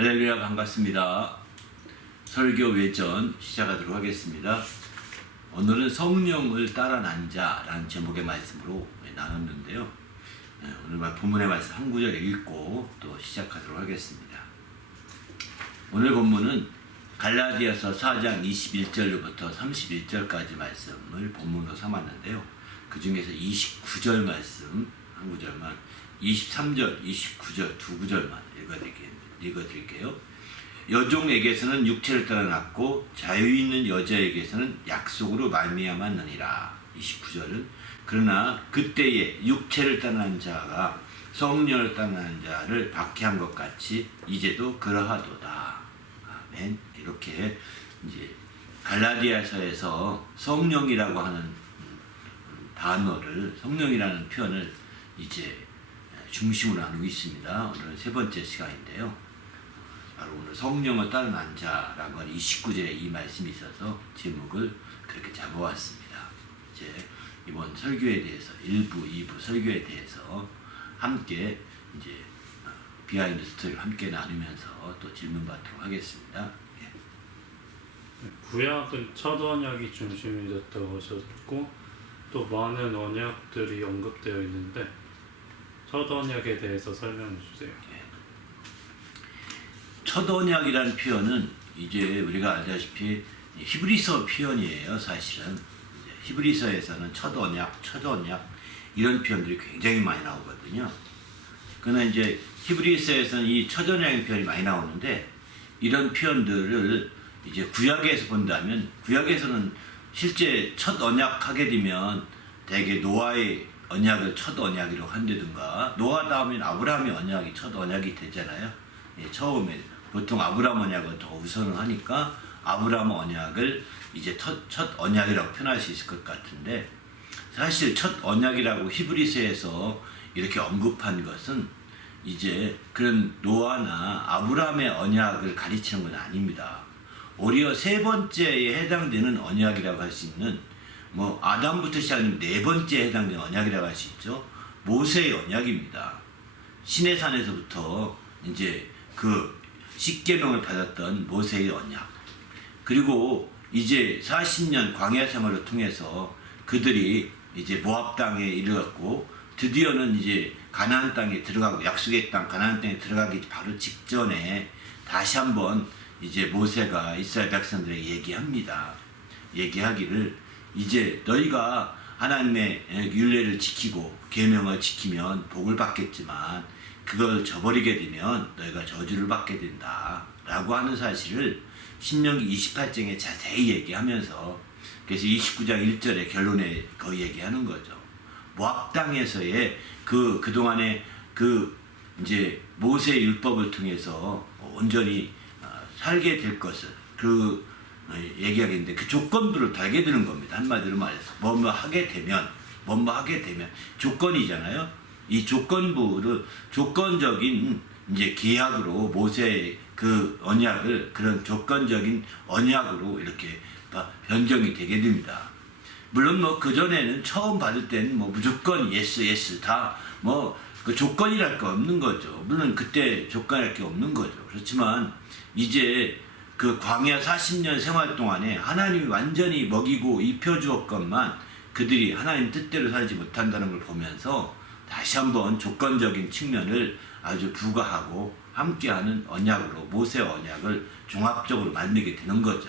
할렐루야, 반갑습니다. 설교 외전 시작하도록 하겠습니다. 오늘은 성령을 따라 난 자라는 제목의 말씀으로 나눴는데요. 오늘 본문의 말씀 한 구절 읽고 또 시작하도록 하겠습니다. 오늘 본문은 갈라디아서 4장 21절로부터 31절까지 말씀을 본문으로 삼았는데요. 그 중에서 29절 말씀 한 구절만, 23절, 29절 두 구절만 읽어드릴게요. 여종에게서는 육체를 따라 낳고 자유 있는 여자에게서는 약속으로 말미암았느니라. 29절은 그러나 그때에 육체를 따라 난 자가 성령을 따라 난 자를 박해한 것 같이 이제도 그러하도다. 아멘. 이렇게 이제 갈라디아서에서 성령이라고 하는 단어를, 성령이라는 표현을 이제 중심으로 나누고 있습니다. 오늘은 세 번째 시간인데요. 바로 오늘 성령을 따라 난 자라는 건 29절에 이 말씀이 있어서 제목을 그렇게 잡아왔습니다. 이제 이번 설교에 대해서 1부, 2부 설교에 대해서 함께 이제 비하인드 스토리를 함께 나누면서 또 질문 받도록 하겠습니다. 구약은 첫 언약이 중심이 됐다고 하셨고 또 많은 언약들이 언급되어 있는데 첫 언약에 대해서 설명해 주세요. 첫 언약이라는 표현은 이제 우리가 알다시피 히브리서 표현이에요. 사실은 히브리서에서는 첫 언약 이런 표현들이 굉장히 많이 나오거든요. 그러나 이제 히브리서에서는 이 첫 언약의 표현이 많이 나오는데 이런 표현들을 이제 구약에서 본다면, 구약에서는 실제 첫 언약 하게 되면 대개 노아의 언약을 첫 언약이라고 한다든가, 노아 다음엔 아브라함의 언약이 첫 언약이 되잖아요. 처음에 보통 아브라함 언약을 더 우선을 하니까 아브라함 언약을 이제 첫 언약이라고 표현할 수 있을 것 같은데, 사실 첫 언약이라고 히브리서에서 이렇게 언급한 것은 이제 그런 노아나 아브라함의 언약을 가리치는 건 아닙니다. 오히려 세 번째에 해당되는 언약이라고 할 수 있는, 아담부터 시작하면 네 번째에 해당되는 언약이라고 할 수 있죠. 모세의 언약입니다. 시내산에서부터 이제 그 십계명을 받았던 모세의 언약, 그리고 이제 40년 광야 생활을 통해서 그들이 이제 모압 땅에 이르렀고 드디어는 이제 가나안 땅에 들어가고, 약속의 땅 가나안 땅에 들어가기 바로 직전에 다시 한번 이제 모세가 이스라엘 백성들에게 얘기하기를 이제 너희가 하나님의 율례를 지키고 계명을 지키면 복을 받겠지만 그걸 저버리게 되면 너희가 저주를 받게 된다 라고 하는 사실을 신명기 28장에 자세히 얘기하면서, 그래서 29장 1절의 결론에 거의 얘기하는 거죠. 모압 땅에서의 그동안의 이제 모세의 율법을 통해서 온전히 살게 될 것을 얘기하겠는데, 그 조건부를 달게 되는 겁니다. 한마디로 말해서 뭐뭐 하게 되면 조건이잖아요. 이 조건부를 조건적인 이제 계약으로 모세의 그 언약을 그런 조건적인 언약으로 이렇게 변경이 되게 됩니다. 물론 그 전에는 처음 받을 때는 무조건 예스 다 그 조건이랄 거 없는 거죠. 물론 그때 조건이랄 게 없는 거죠. 그렇지만 이제 그 광야 40년 생활 동안에 하나님이 완전히 먹이고 입혀주었건만 그들이 하나님 뜻대로 살지 못한다는 걸 보면서 다시 한번 조건적인 측면을 아주 부과하고 함께하는 언약으로 모세 언약을 종합적으로 만들게 되는 거죠.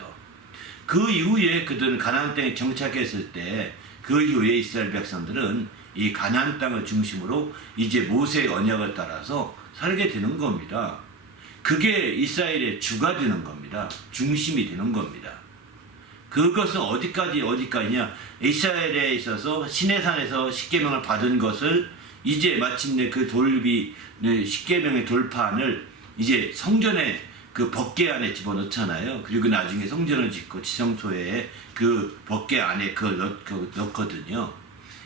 그 이후에 그들은 가나안 땅에 정착했을 때, 그 이후에 이스라엘 백성들은 이 가나안 땅을 중심으로 이제 모세의 언약을 따라서 살게 되는 겁니다. 그게 이스라엘의 주가 되는 겁니다. 중심이 되는 겁니다. 그것은 어디까지냐? 이스라엘에 있어서 시내산에서 십계명을 받은 것을 이제 마침내 그 십계명의 돌판을 이제 성전의 그 벗개 안에 집어넣잖아요. 그리고 나중에 성전을 짓고 지성소에 그 벗개 안에 넣거든요.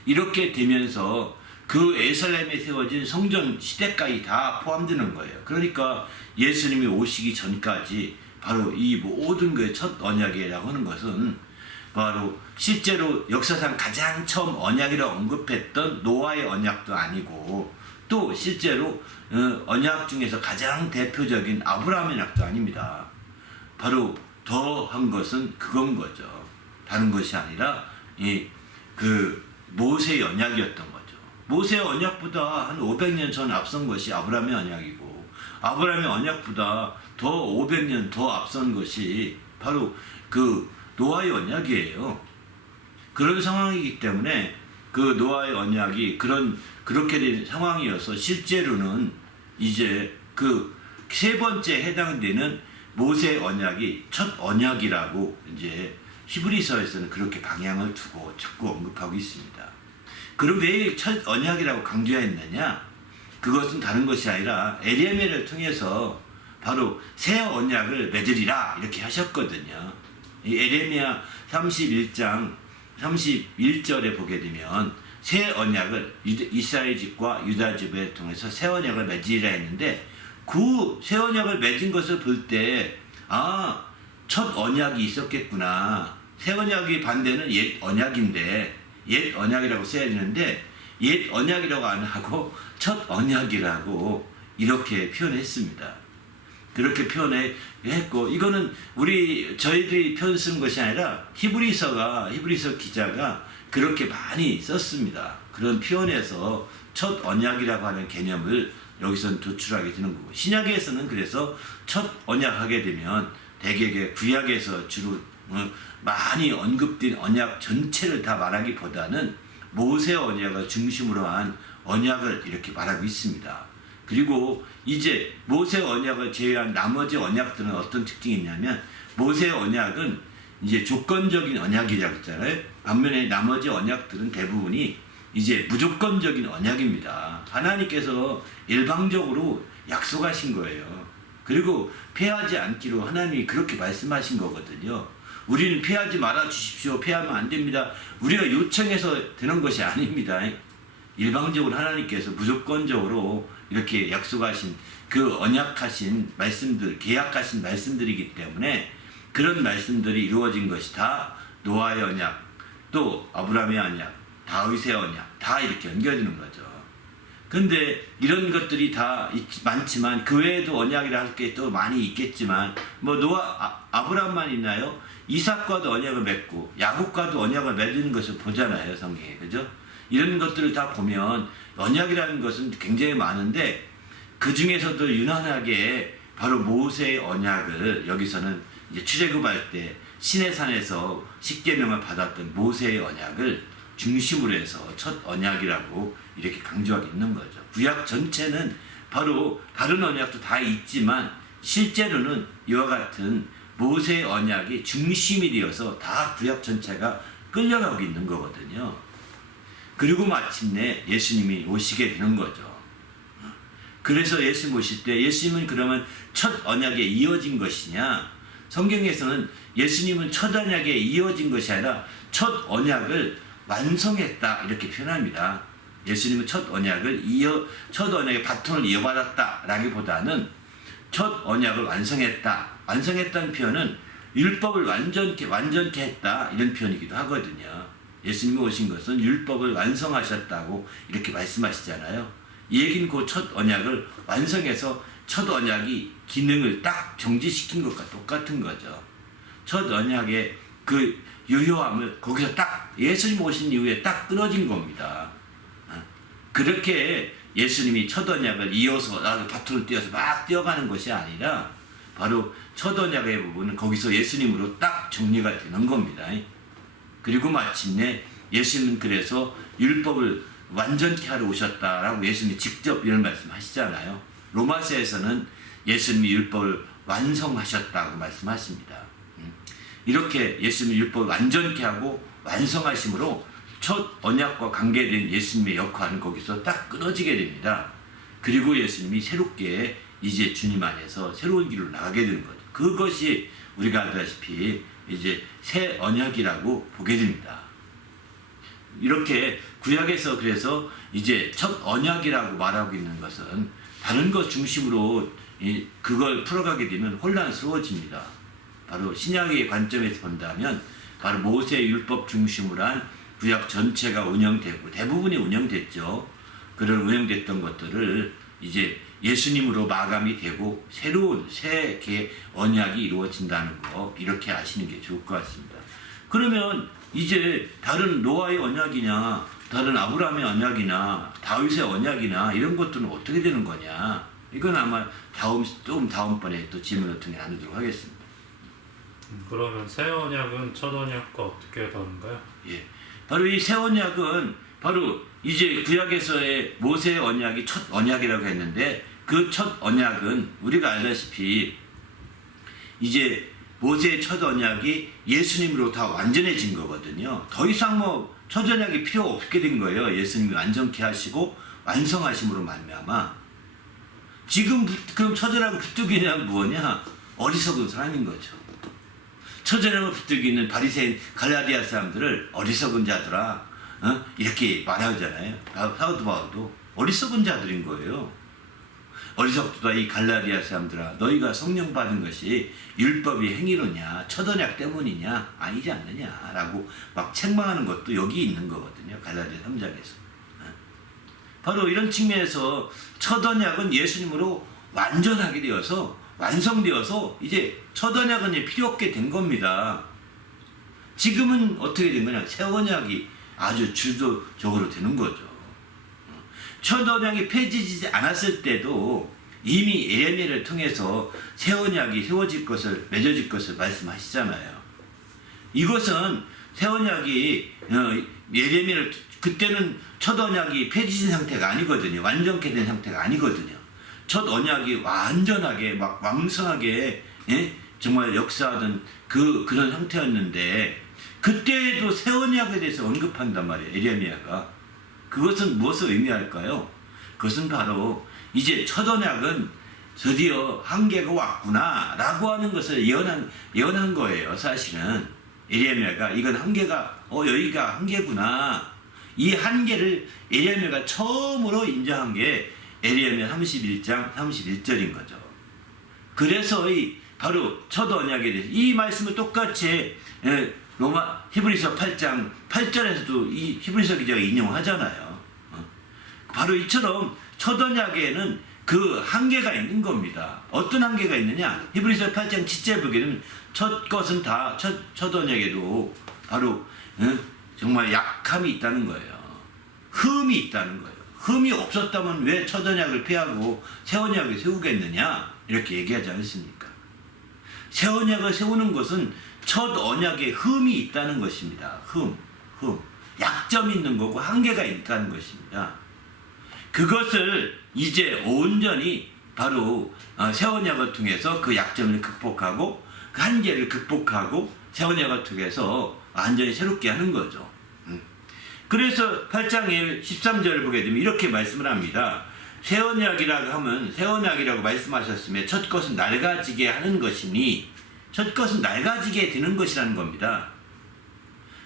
이렇게 되면서 그 예루살렘에 세워진 성전 시대까지 다 포함되는 거예요. 그러니까 예수님이 오시기 전까지 바로 이 모든 그 첫 언약이라고 하는 것은 바로 실제로 역사상 가장 처음 언약이라고 언급했던 노아의 언약도 아니고 또 실제로 언약 중에서 가장 대표적인 아브라함의 언약도 아닙니다. 바로 더한 것은 그건 거죠. 다른 것이 아니라 그 모세의 언약이었던 거죠. 모세의 언약보다 한 500년 전 앞선 것이 아브라함의 언약이고, 아브라함의 언약보다 더 500년 더 앞선 것이 바로 그 노아의 언약이에요. 그런 상황이기 때문에 그 노아의 언약이 그렇게 된 상황이어서 실제로는 이제 그 세 번째 해당되는 모세의 언약이 첫 언약이라고 이제 히브리서에서는 그렇게 방향을 두고 자꾸 언급하고 있습니다. 그럼 왜 첫 언약이라고 강조했느냐? 그것은 다른 것이 아니라 에레미야를 통해서 바로 새 언약을 맺으리라 이렇게 하셨거든요. 이 에레미야 31장 31절에 보게 되면 새 언약을 이스라엘 집과 유다 집에 통해서 새 언약을 맺으리라 했는데, 그 새 언약을 맺은 것을 볼 때 첫 언약이 있었겠구나. 새 언약의 반대는 옛 언약인데 옛 언약이라고 써야 되는데 옛 언약이라고 안 하고 첫 언약이라고 이렇게 표현했습니다. 그렇게 표현했고, 이거는 저희들이 표현 쓰는 것이 아니라 히브리서 기자가 그렇게 많이 썼습니다. 그런 표현에서 첫 언약이라고 하는 개념을 여기서는 도출하게 되는 거고, 신약에서는 그래서 첫 언약 하게 되면 대개 구약에서 주로 많이 언급된 언약 전체를 다 말하기보다는 모세 언약을 중심으로 한 언약을 이렇게 말하고 있습니다. 그리고 이제 모세 언약을 제외한 나머지 언약들은 어떤 특징이 있냐면, 모세 언약은 이제 조건적인 언약이라고 했잖아요. 반면에 나머지 언약들은 대부분이 이제 무조건적인 언약입니다. 하나님께서 일방적으로 약속하신 거예요. 그리고 패하지 않기로 하나님이 그렇게 말씀하신 거거든요. 우리는 패하지 말아 주십시오. 패하면 안 됩니다. 우리가 요청해서 되는 것이 아닙니다. 일방적으로 하나님께서 무조건적으로 이렇게 약속하신 그 언약하신 말씀들, 계약하신 말씀들이기 때문에 그런 말씀들이 이루어진 것이 다 노아의 언약, 또 아브라함의 언약, 다윗의 언약, 다 이렇게 연결되는 거죠. 근데 이런 것들이 다 많지만 그 외에도 언약이라 할 게 또 많이 있겠지만, 뭐 아브라함만 있나요? 이삭과도 언약을 맺고 야곱과도 언약을 맺는 것을 보잖아요, 성경에. 그죠? 이런 것들을 다 보면 언약이라는 것은 굉장히 많은데, 그 중에서도 유난하게 바로 모세의 언약을 여기서는 이제 출애굽할 때 시내산에서 십계명을 받았던 모세의 언약을 중심으로 해서 첫 언약이라고 이렇게 강조하고 있는 거죠. 구약 전체는 바로 다른 언약도 다 있지만 실제로는 이와 같은 모세의 언약이 중심이 되어서 다 구약 전체가 끌려가고 있는 거거든요. 그리고 마침내 예수님이 오시게 되는 거죠. 그래서 예수님 오실 때 예수님은 그러면 첫 언약에 이어진 것이냐? 성경에서는 예수님은 첫 언약에 이어진 것이 아니라 첫 언약을 완성했다 이렇게 표현합니다. 예수님은 첫 언약의 바톤을 이어받았다라기보다는 첫 언약을 완성했다. 완성했다는 표현은 율법을 완전케 했다 이런 표현이기도 하거든요. 예수님이 오신 것은 율법을 완성하셨다고 이렇게 말씀하시잖아요. 이 얘기는 그 첫 언약을 완성해서 첫 언약이 기능을 딱 정지시킨 것과 똑같은 거죠. 첫 언약의 그 유효함을 거기서 딱 예수님 오신 이후에 딱 끊어진 겁니다. 그렇게 예수님이 첫 언약을 이어서 바톤을 띄어서 막 뛰어가는 것이 아니라 바로 첫 언약의 부분은 거기서 예수님으로 딱 정리가 되는 겁니다. 그리고 마침내 예수님은 그래서 율법을 완전케 하러 오셨다라고 예수님이 직접 이런 말씀 하시잖아요. 로마서에서는 예수님이 율법을 완성하셨다고 말씀하십니다. 이렇게 예수님이 율법을 완전케 하고 완성하심으로 첫 언약과 관계된 예수님의 역할은 거기서 딱 끊어지게 됩니다. 그리고 예수님이 새롭게 이제 주님 안에서 새로운 길로 나가게 되는 거죠. 그것이 우리가 알다시피 이제 새 언약이라고 보게 됩니다. 이렇게 구약에서 그래서 이제 첫 언약이라고 말하고 있는 것은 다른 것 중심으로 그걸 풀어가게 되면 혼란스러워집니다. 바로 신약의 관점에서 본다면 바로 모세의 율법 중심으로 한 구약 전체가 운영되고 대부분이 운영됐죠. 그런 운영됐던 것들을 이제 예수님으로 마감이 되고 새로운 새 언약이 이루어진다는 거 이렇게 아시는 게 좋을 것 같습니다. 그러면 이제 다른 노아의 언약이냐 다른 아브라함의 언약이나 다윗의 언약이나 이런 것들은 어떻게 되는 거냐, 이건 아마 다음번에 또 질문을 통해 나누도록 하겠습니다. 그러면 새 언약은 첫 언약과 어떻게 다른가요? 예, 바로 이 새 언약은 바로 이제 구약에서의 모세의 언약이 첫 언약이라고 했는데, 그 첫 언약은 우리가 알다시피 이제 모세의 첫 언약이 예수님으로 다 완전해진 거거든요. 더 이상 뭐 첫 언약이 필요 없게 된 거예요. 예수님이 완전케 하시고 완성하심으로 말미암아. 지금 그럼 첫 언약을 붙들기냐 뭐냐? 어리석은 사람인 거죠. 첫 언약을 붙들기는 바리새인 갈라디아 사람들을 어리석은 자들아, 이렇게 말하잖아요. 사도 바울도 어리석은 자들인 거예요. 어리석도다 이 갈라디아 사람들아, 너희가 성령 받은 것이 율법이 행위로냐 첫 언약 때문이냐 아니지 않느냐라고 막 책망하는 것도 여기 있는 거거든요. 갈라디아 3장에서. 바로 이런 측면에서 첫 언약은 예수님으로 완전하게 되어서 완성되어서 이제 첫 언약은 이제 필요 없게 된 겁니다. 지금은 어떻게 된 거냐? 새 언약이 아주 주도적으로 되는 거죠. 첫 언약이 폐지되지 않았을 때도 이미 예레미야를 통해서 새 언약이 세워질 것을, 맺어질 것을 말씀하시잖아요. 이것은 새 언약이 예레미야를, 그때는 첫 언약이 폐지된 상태가 아니거든요. 완전케 된 상태가 아니거든요. 첫 언약이 완전하게 막 왕성하게 정말 역사하던 그런 상태였는데, 그때에도 새 언약에 대해서 언급한단 말이에요. 예레미야가. 그것은 무엇을 의미할까요? 그것은 바로 이제 첫 언약은 드디어 한계가 왔구나 라고 하는 것을 예언한 거예요. 사실은 예레미야가 이건 한계가 여기가 한계구나, 이 한계를 예레미야가 처음으로 인정한 게 예레미야 31장 31절인 거죠. 그래서 바로 첫 언약에 대해서 이 말씀을 똑같이 히브리서 8장 8절에서도 이 히브리서 기자가 인용하잖아요. 바로 이처럼 첫 언약에는 그 한계가 있는 겁니다. 어떤 한계가 있느냐? 히브리서 8장 7절 보게 되면 첫 것은 다 첫 언약에도 바로 정말 약함이 있다는 거예요. 흠이 있다는 거예요. 흠이 없었다면 왜 첫 언약을 폐하고 새 언약을 세우겠느냐? 이렇게 얘기하지 않습니까? 새 언약을 세우는 것은 첫 언약에 흠이 있다는 것입니다. 흠. 약점이 있는 거고 한계가 있다는 것입니다. 그것을 이제 온전히 바로 새 언약을 통해서 그 약점을 극복하고 그 한계를 극복하고 새 언약을 통해서 완전히 새롭게 하는 거죠. 그래서 8장의 13절을 보게 되면 이렇게 말씀을 합니다. 새 언약이라고 하면 새 언약이라고 말씀하셨으면 첫 것은 낡아지게 하는 것이니, 첫 것은 낡아지게 되는 것이라는 겁니다.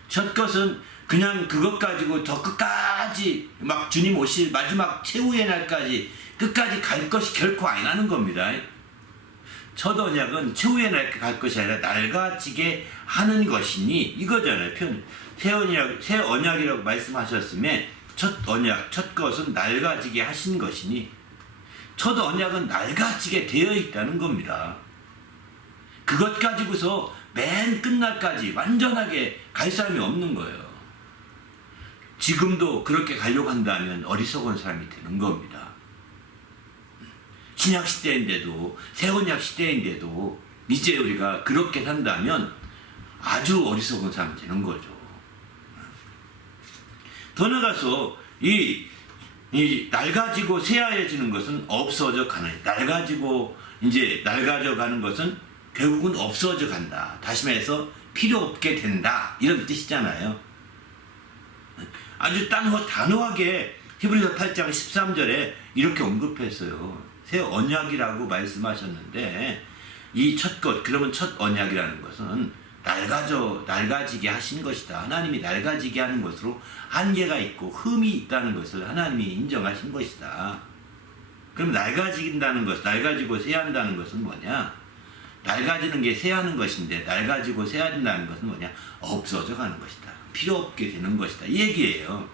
첫 것은 그냥 그것 가지고 더 끝까지 막 주님 오실 마지막 최후의 날까지 끝까지 갈 것이 결코 아니라는 겁니다. 첫 언약은 최후의 날 갈 것이 아니라 낡아지게 하는 것이니 이거잖아요. 표현. 새 언약이라고 말씀하셨으면 첫 언약, 첫 것은 낡아지게 하신 것이니 첫 언약은 낡아지게 되어 있다는 겁니다. 그것 가지고서 맨 끝날까지 완전하게 갈 사람이 없는 거예요. 지금도 그렇게 가려고 한다면 어리석은 사람이 되는 겁니다. 신약 시대인데도, 새 언약 시대인데도 이제 우리가 그렇게 산다면 아주 어리석은 사람이 되는 거죠. 더 나가서 이 낡아지고 새하얘지는 것은 없어져 가는, 낡아지고 이제 낡아져 가는 것은 결국은 없어져 간다. 다시 말해서 필요 없게 된다. 이런 뜻이잖아요. 아주 단호하게 히브리서 8장 13절에 이렇게 언급했어요. 새 언약이라고 말씀하셨는데 이 첫 것, 그러면 첫 언약이라는 것은 낡아지게 하신 것이다. 하나님이 낡아지게 하는 것으로 한계가 있고 흠이 있다는 것을 하나님이 인정하신 것이다. 그럼 낡아진다는 것, 낡아지고 새한다는 것은 뭐냐? 낡아지는 게 새하는 것인데 낡아지고 새한다는 것은 뭐냐? 없어져 가는 것이다. 필요 없게 되는 것이다. 이 얘기예요.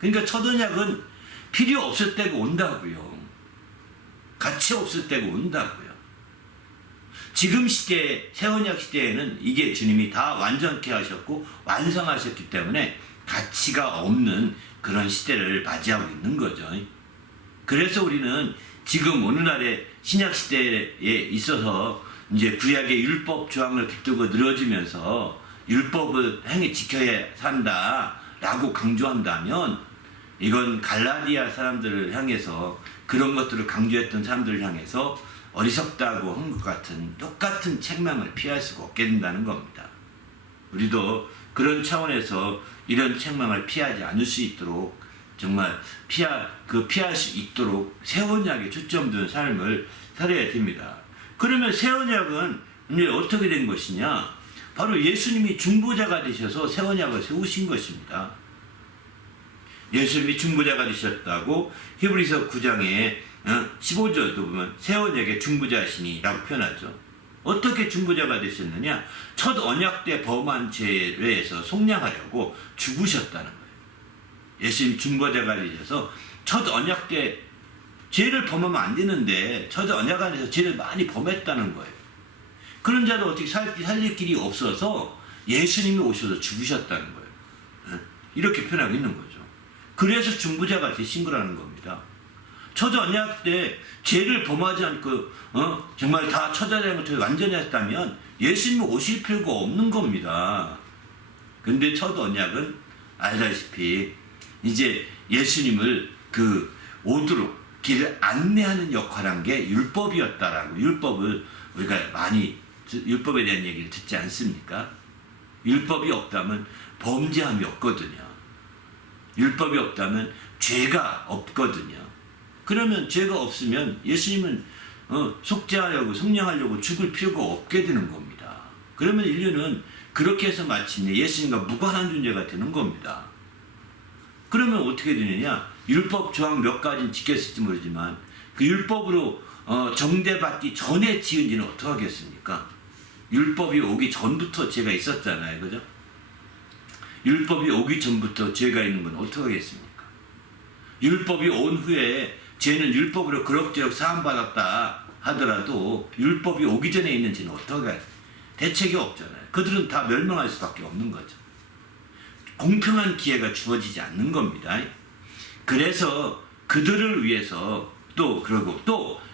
그러니까 첫 언약은 필요 없을 때가 온다고요. 가치 없을 때가 온다고요. 지금 시대, 새언약 시대에는 이게 주님이 다 완전케 하셨고 완성하셨기 때문에 가치가 없는 그런 시대를 맞이하고 있는 거죠. 그래서 우리는 지금 오늘날의 신약 시대에 있어서 이제 구약의 율법 조항을 깃들고 늘어지면서 율법을 지켜야 산다라고 강조한다면 이건 갈라디아 사람들을 향해서 그런 것들을 강조했던 사람들을 향해서 어리석다고 한 것 같은 똑같은 책망을 피할 수가 없게 된다는 겁니다. 우리도 그런 차원에서 이런 책망을 피하지 않을 수 있도록 정말 피할 수 있도록 새 언약에 초점 둔 삶을 살아야 됩니다. 그러면 새 언약은 이제 어떻게 된 것이냐? 바로 예수님이 중보자가 되셔서 새 언약을 세우신 것입니다. 예수님이 중보자가 되셨다고 히브리서 9장에 15절도 보면 새 언약의 중보자시니라고 표현하죠. 어떻게 중보자가 되셨느냐? 첫 언약 때 범한 죄에서 속량하려고 죽으셨다는 거예요. 예수님 중보자가 되셔서 첫 언약 때 죄를 범하면 안 되는데 첫 언약 안에서 죄를 많이 범했다는 거예요. 그런 자를 어떻게 살릴 길이 없어서 예수님이 오셔서 죽으셨다는 거예요. 이렇게 표현하고 있는 거죠. 그래서 중보자가 되신 거라는 겁니다. 첫 언약 때 죄를 범하지 않고 정말 다 처자된 것처럼 완전히 했다면 예수님이 오실 필요가 없는 겁니다. 근데 첫 언약은 알다시피 이제 예수님을 오도록 길을 안내하는 역할한 게 율법이었다라고. 율법을 우리가 많이 율법에 대한 얘기를 듣지 않습니까? 율법이 없다면 범죄함이 없거든요. 율법이 없다면 죄가 없거든요. 그러면 죄가 없으면 예수님은 속죄하려고 성령하려고 죽을 필요가 없게 되는 겁니다. 그러면 인류는 그렇게 해서 마침내 예수님과 무관한 존재가 되는 겁니다. 그러면 어떻게 되느냐? 율법 조항 몇 가지는 지켰을지 모르지만 그 율법으로 정죄받기 전에 지은 지는 어떻게 하겠습니까? 율법이 오기 전부터 죄가 있었잖아요. 그죠? 율법이 오기 전부터 죄가 있는 건 어떻게 하겠습니까? 율법이 온 후에 죄는 율법으로 그럭저럭 사함받았다 하더라도 율법이 오기 전에 있는 죄는 어떻게 해요? 대책이 없잖아요. 그들은 다 멸망할 수밖에 없는 거죠. 공평한 기회가 주어지지 않는 겁니다. 그래서 그들을 위해서 또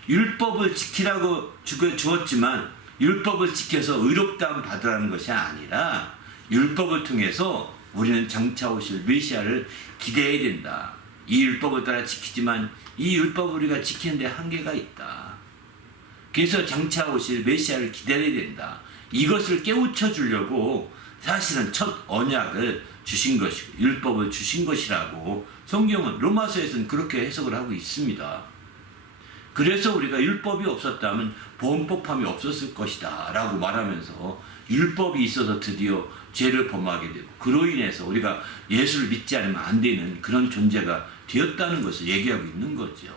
율법을 지키라고 주었지만 율법을 지켜서 의롭다함 받으라는 것이 아니라 율법을 통해서 우리는 장차 오실 메시아를 기대해야 된다. 이 율법을 따라 지키지만 이 율법을 우리가 지키는데 한계가 있다. 그래서 장차 오실 메시아를 기다려야 된다. 이것을 깨우쳐 주려고 사실은 첫 언약을 주신 것이고 율법을 주신 것이라고 성경은 로마서에서는 그렇게 해석을 하고 있습니다. 그래서 우리가 율법이 없었다면 범법함이 없었을 것이다 라고 말하면서 율법이 있어서 드디어 죄를 범하게 되고 그로 인해서 우리가 예수를 믿지 않으면 안 되는 그런 존재가 되었다는 것을 얘기하고 있는 거죠.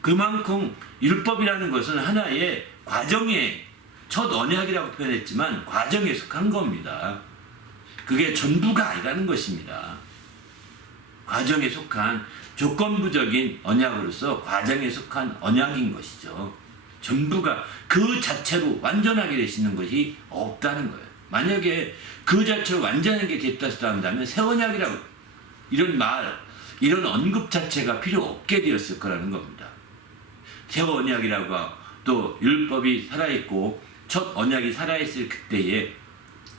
그만큼 율법이라는 것은 하나의 과정의 첫 언약이라고 표현했지만 과정에 속한 겁니다. 그게 전부가 아니라는 것입니다. 과정에 속한 조건부적인 언약으로서 과정에 속한 언약인 것이죠. 전부가 그 자체로 완전하게 되시는 것이 없다는 거예요. 만약에 그 자체로 완전하게 됐다 한다면 새 언약이라고 이런 언급 자체가 필요 없게 되었을 거라는 겁니다. 새 언약이라고 또 율법이 살아있고 첫 언약이 살아있을 그때에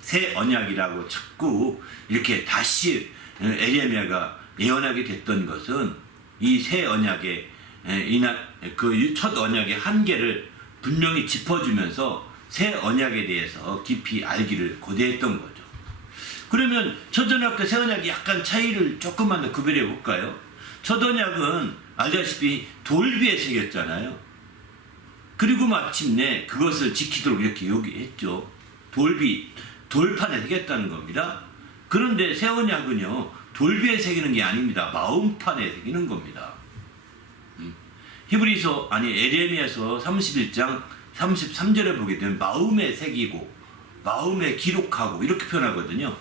새 언약이라고 자꾸 이렇게 다시 에레미야가 예언하게 됐던 것은 이 새 언약의 그 첫 언약의 한계를 분명히 짚어주면서 새 언약에 대해서 깊이 알기를 고대했던 거죠. 그러면 첫 언약과 새 언약이 약간 차이를 조금만 더 구별해 볼까요? 첫 언약은 알다시피 돌비에 새겼잖아요. 그리고 마침내 그것을 지키도록 이렇게 요구했죠. 돌판에 새겼다는 겁니다. 그런데 새 언약은요, 돌비에 새기는 게 아닙니다. 마음판에 새기는 겁니다. 에레미야서 31장 33절에 보게 되면 마음에 새기고 마음에 기록하고 이렇게 표현하거든요.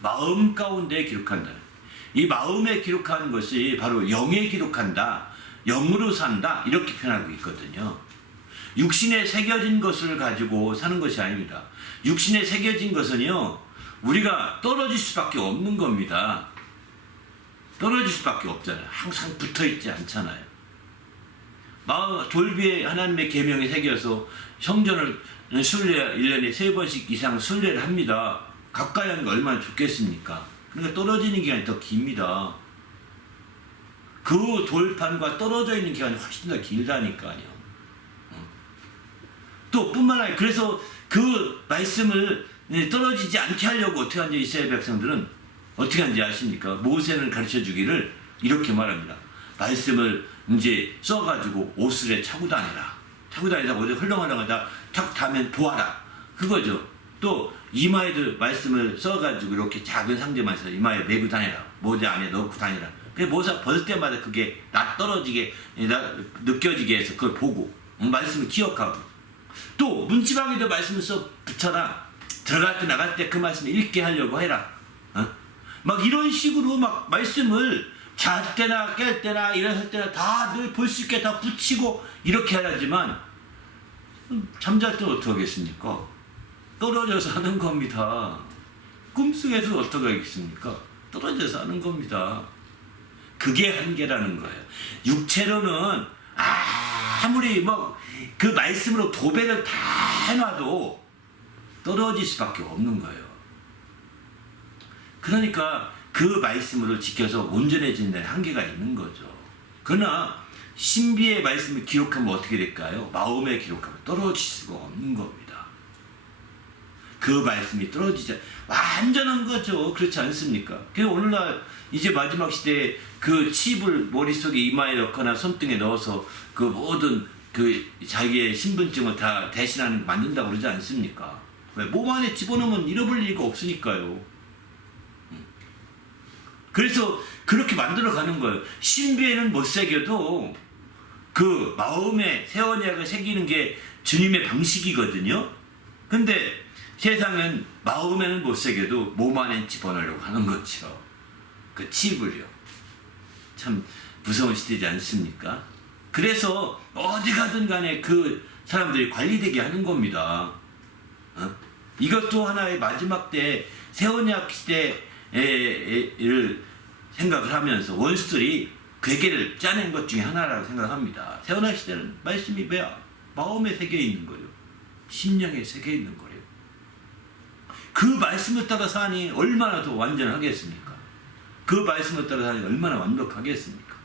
마음 가운데 기록한다는. 이 마음에 기록하는 것이 바로 영에 기록한다, 영으로 산다 이렇게 표현하고 있거든요. 육신에 새겨진 것을 가지고 사는 것이 아닙니다. 육신에 새겨진 것은요, 우리가 떨어질 수밖에 없는 겁니다. 떨어질 수밖에 없잖아요. 항상 붙어있지 않잖아요. 돌비에 하나님의 계명에 새겨서 성전을 순례 1년에 3번씩 이상 순례를 합니다. 가까이 하는 게 얼마나 좋겠습니까? 그러니까 떨어지는 기간이 더 깁니다. 그 돌판과 떨어져 있는 기간이 훨씬 더 길다니까요. 또 뿐만 아니라 그래서 그 말씀을 떨어지지 않게 하려고 어떻게 하는지 이스라엘 백성들은 어떻게 하는지 아십니까? 모세는 가르쳐 주기를 이렇게 말합니다. 말씀을 이제 써가지고 옷술에 차고 다니라. 차고 다니다가 어디 흘렁흘렁하다 탁 타면 보아라. 그거죠. 또 이마에도 말씀을 써가지고 이렇게 작은 상자만 해서 이마에 메고 다니라. 모자 안에 넣고 다니라. 모자 벗을 때마다 그게 떨어지게 느껴지게 해서 그걸 보고 말씀을 기억하고, 또 문지방에도 말씀을 써 붙여라. 들어갈 때 나갈 때 그 말씀을 읽게 하려고 해라. 막 이런 식으로 막 말씀을 잘 때나 깰 때나 일어설 때나 다 늘 볼 수 있게 다 붙이고 이렇게 해야지만, 잠잘 때는 어떻게 하겠습니까? 떨어져서 하는 겁니다. 꿈속에서 어떻게 하겠습니까? 떨어져서 하는 겁니다. 그게 한계라는 거예요. 육체로는 아무리 그 말씀으로 도배를 다 해놔도 떨어질 수밖에 없는 거예요. 그러니까 그 말씀으로 지켜서 온전해지는 데 한계가 있는 거죠. 그러나 신비의 말씀을 기록하면 어떻게 될까요? 마음에 기록하면 떨어질 수가 없는 겁니다. 그 말씀이 떨어지지 완전한 거죠. 그렇지 않습니까? 그래서 오늘날 이제 마지막 시대에 그 칩을 머릿속에 이마에 넣거나 손등에 넣어서 그 모든 그 자기의 신분증을 다 대신하는 거 만든다고 그러지 않습니까? 왜? 몸 안에 집어넣으면 잃어버릴 리가 없으니까요. 그래서 그렇게 만들어 가는 거예요. 신비에는 못 새겨도 그 마음에 새 언약을 새기는 게 주님의 방식이거든요. 근데 세상은 마음에는 못 새겨도 몸 안에 집어넣으려고 하는 거죠. 그 칩을요. 참 무서운 시대지 않습니까? 그래서 어디 가든 간에 그 사람들이 관리되게 하는 겁니다. 이것도 하나의 마지막 때 새 언약 시대를 생각을 하면서 원수들이 괴계를 짜낸 것 중에 하나라고 생각합니다. 새 언약 시대는 말씀이 뭐야? 마음에 새겨 있는 거예요. 심령에 새겨 있는 거예요. 그 말씀을 따라 사니 얼마나 더 완전하겠습니까? 그 말씀을 따라 사니 얼마나 완벽하겠습니까?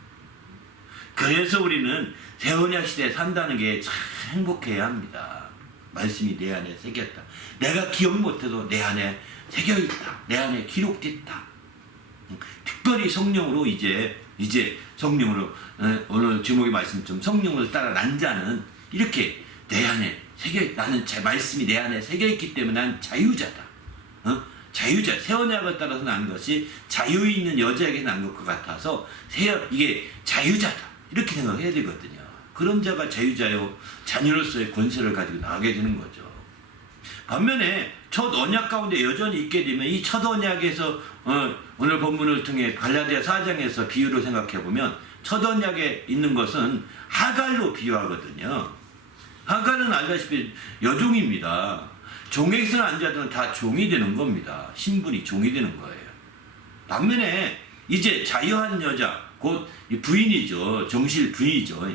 그래서 우리는 새 언약 시대에 산다는 게 참 행복해야 합니다. 말씀이 내 안에 새겼다. 내가 기억 못해도 내 안에 새겨있다. 내 안에 기록됐다. 특별히 성령으로 이제 성령으로 오늘 제목의 말씀처럼 성령을 따라 난 자는 이렇게 내 안에 새겨있다. 나는 제 말씀이 내 안에 새겨있기 때문에 난 자유자다. 자유자. 새 언약을 따라서 난 것이 자유 있는 여자에게 난 것과 같아서 이게 자유자다. 이렇게 생각해야 되거든요. 그런 자가 자유자요 자녀로서의 권세를 가지고 나가게 되는 거죠. 반면에 첫 언약 가운데 여전히 있게 되면 이 첫 언약에서 오늘 본문을 통해 갈라디아 4장에서 비유로 생각해 보면 첫 언약에 있는 것은 하갈로 비유하거든요. 하갈은 알다시피 여종입니다. 종에게서 난 자들은 다 종이 되는 겁니다. 신분이 종이 되는 거예요. 반면에 이제 자유한 여자, 곧 부인이죠. 정실 부인이죠.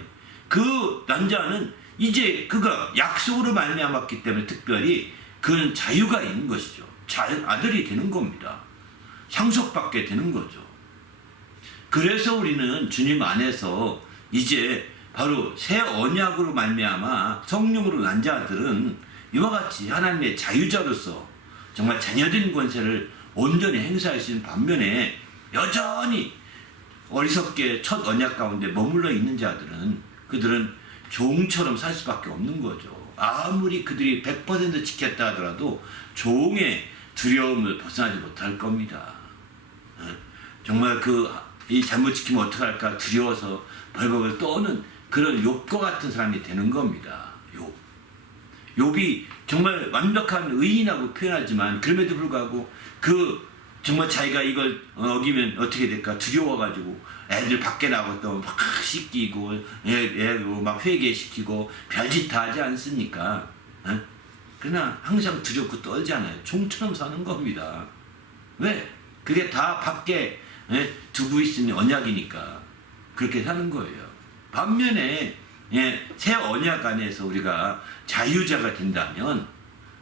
그 남자는 이제 그가 약속으로 말미암았기 때문에 특별히 그는 자유가 있는 것이죠. 아들이 되는 겁니다. 상속받게 되는 거죠. 그래서 우리는 주님 안에서 이제 바로 새 언약으로 말미암아 성령으로 난 자들은 이와 같이 하나님의 자유자로서 정말 자녀된 권세를 온전히 행사할 수 있는 반면에 여전히 어리석게 첫 언약 가운데 머물러 있는 자들은 그들은 종처럼 살 수밖에 없는 거죠. 아무리 그들이 100% 지켰다 하더라도 종의 두려움을 벗어나지 못할 겁니다. 정말 이 잘못 지키면 어떡할까 두려워서 벌벌 떠는 그런 욥과 같은 사람이 되는 겁니다. 욥이 정말 완벽한 의인이라고 표현하지만 그럼에도 불구하고 그 정말 자기가 이걸 어기면 어떻게 될까 두려워가지고 애들 밖에 나가고 또 막 씻기고 애고 막 회개시키고 별짓 다 하지 않습니까? 어? 그러나 항상 두렵고 떨잖아요. 종처럼 사는 겁니다. 왜? 그게 다 밖에 두고 있으니 언약이니까 그렇게 사는 거예요. 반면에 새 언약 안에서 우리가 자유자가 된다면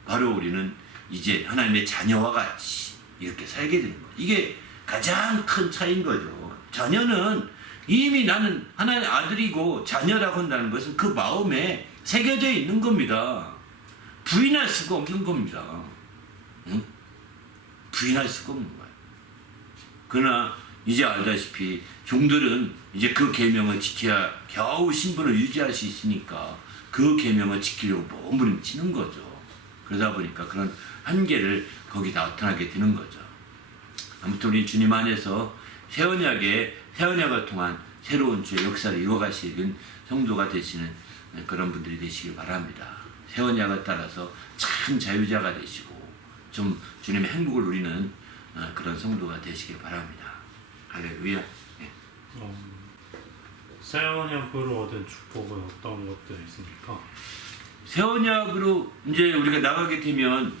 바로 우리는 이제 하나님의 자녀와 같이 이렇게 살게 되는 거예요. 이게 가장 큰 차이인 거죠. 자녀는 이미 나는 하나님의 아들이고 자녀라고 한다는 것은 그 마음에 새겨져 있는 겁니다. 부인할 수가 없는 겁니다. 응? 부인할 수가 없는 거예요. 그러나 이제 알다시피 종들은 이제 그 계명을 지켜야 겨우 신분을 유지할 수 있으니까 그 계명을 지키려고 몸부림치는 거죠. 그러다 보니까 그런 한계를 거기 나타나게 되는 거죠. 아무튼 우리 주님 안에서 새 언약을 통한 새로운 주의 역사를 이어가시는 성도가 되시는 그런 분들이 되시길 바랍니다. 새 언약을 따라서 참 자유자가 되시고 좀 주님의 행복을 누리는 그런 성도가 되시길 바랍니다. 할렐루야. 네. 새 언약으로 얻은 축복은 어떤 것들이 있습니까? 새 언약으로 이제 우리가 나가게 되면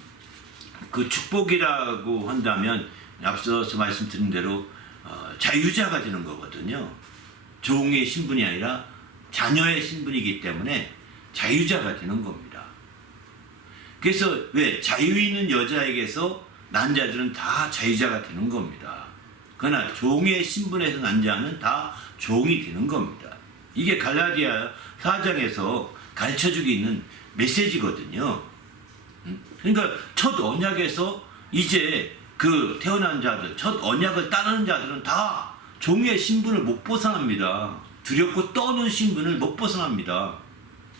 그 축복이라고 한다면 앞서서 말씀드린 대로 자유자가 되는 거거든요. 종의 신분이 아니라 자녀의 신분이기 때문에 자유자가 되는 겁니다. 그래서 왜 자유 있는 여자에게서 난 자들은 다 자유자가 되는 겁니다. 그러나 종의 신분에서 난 자는 다 종이 되는 겁니다. 이게 갈라디아 4장에서 가르쳐주고 있는 메시지거든요. 그러니까 첫 언약에서 이제 그 태어난 자들, 첫 언약을 따르는 자들은 다 종의 신분을 못 벗어납니다. 두렵고 떠는 신분을 못 벗어납니다.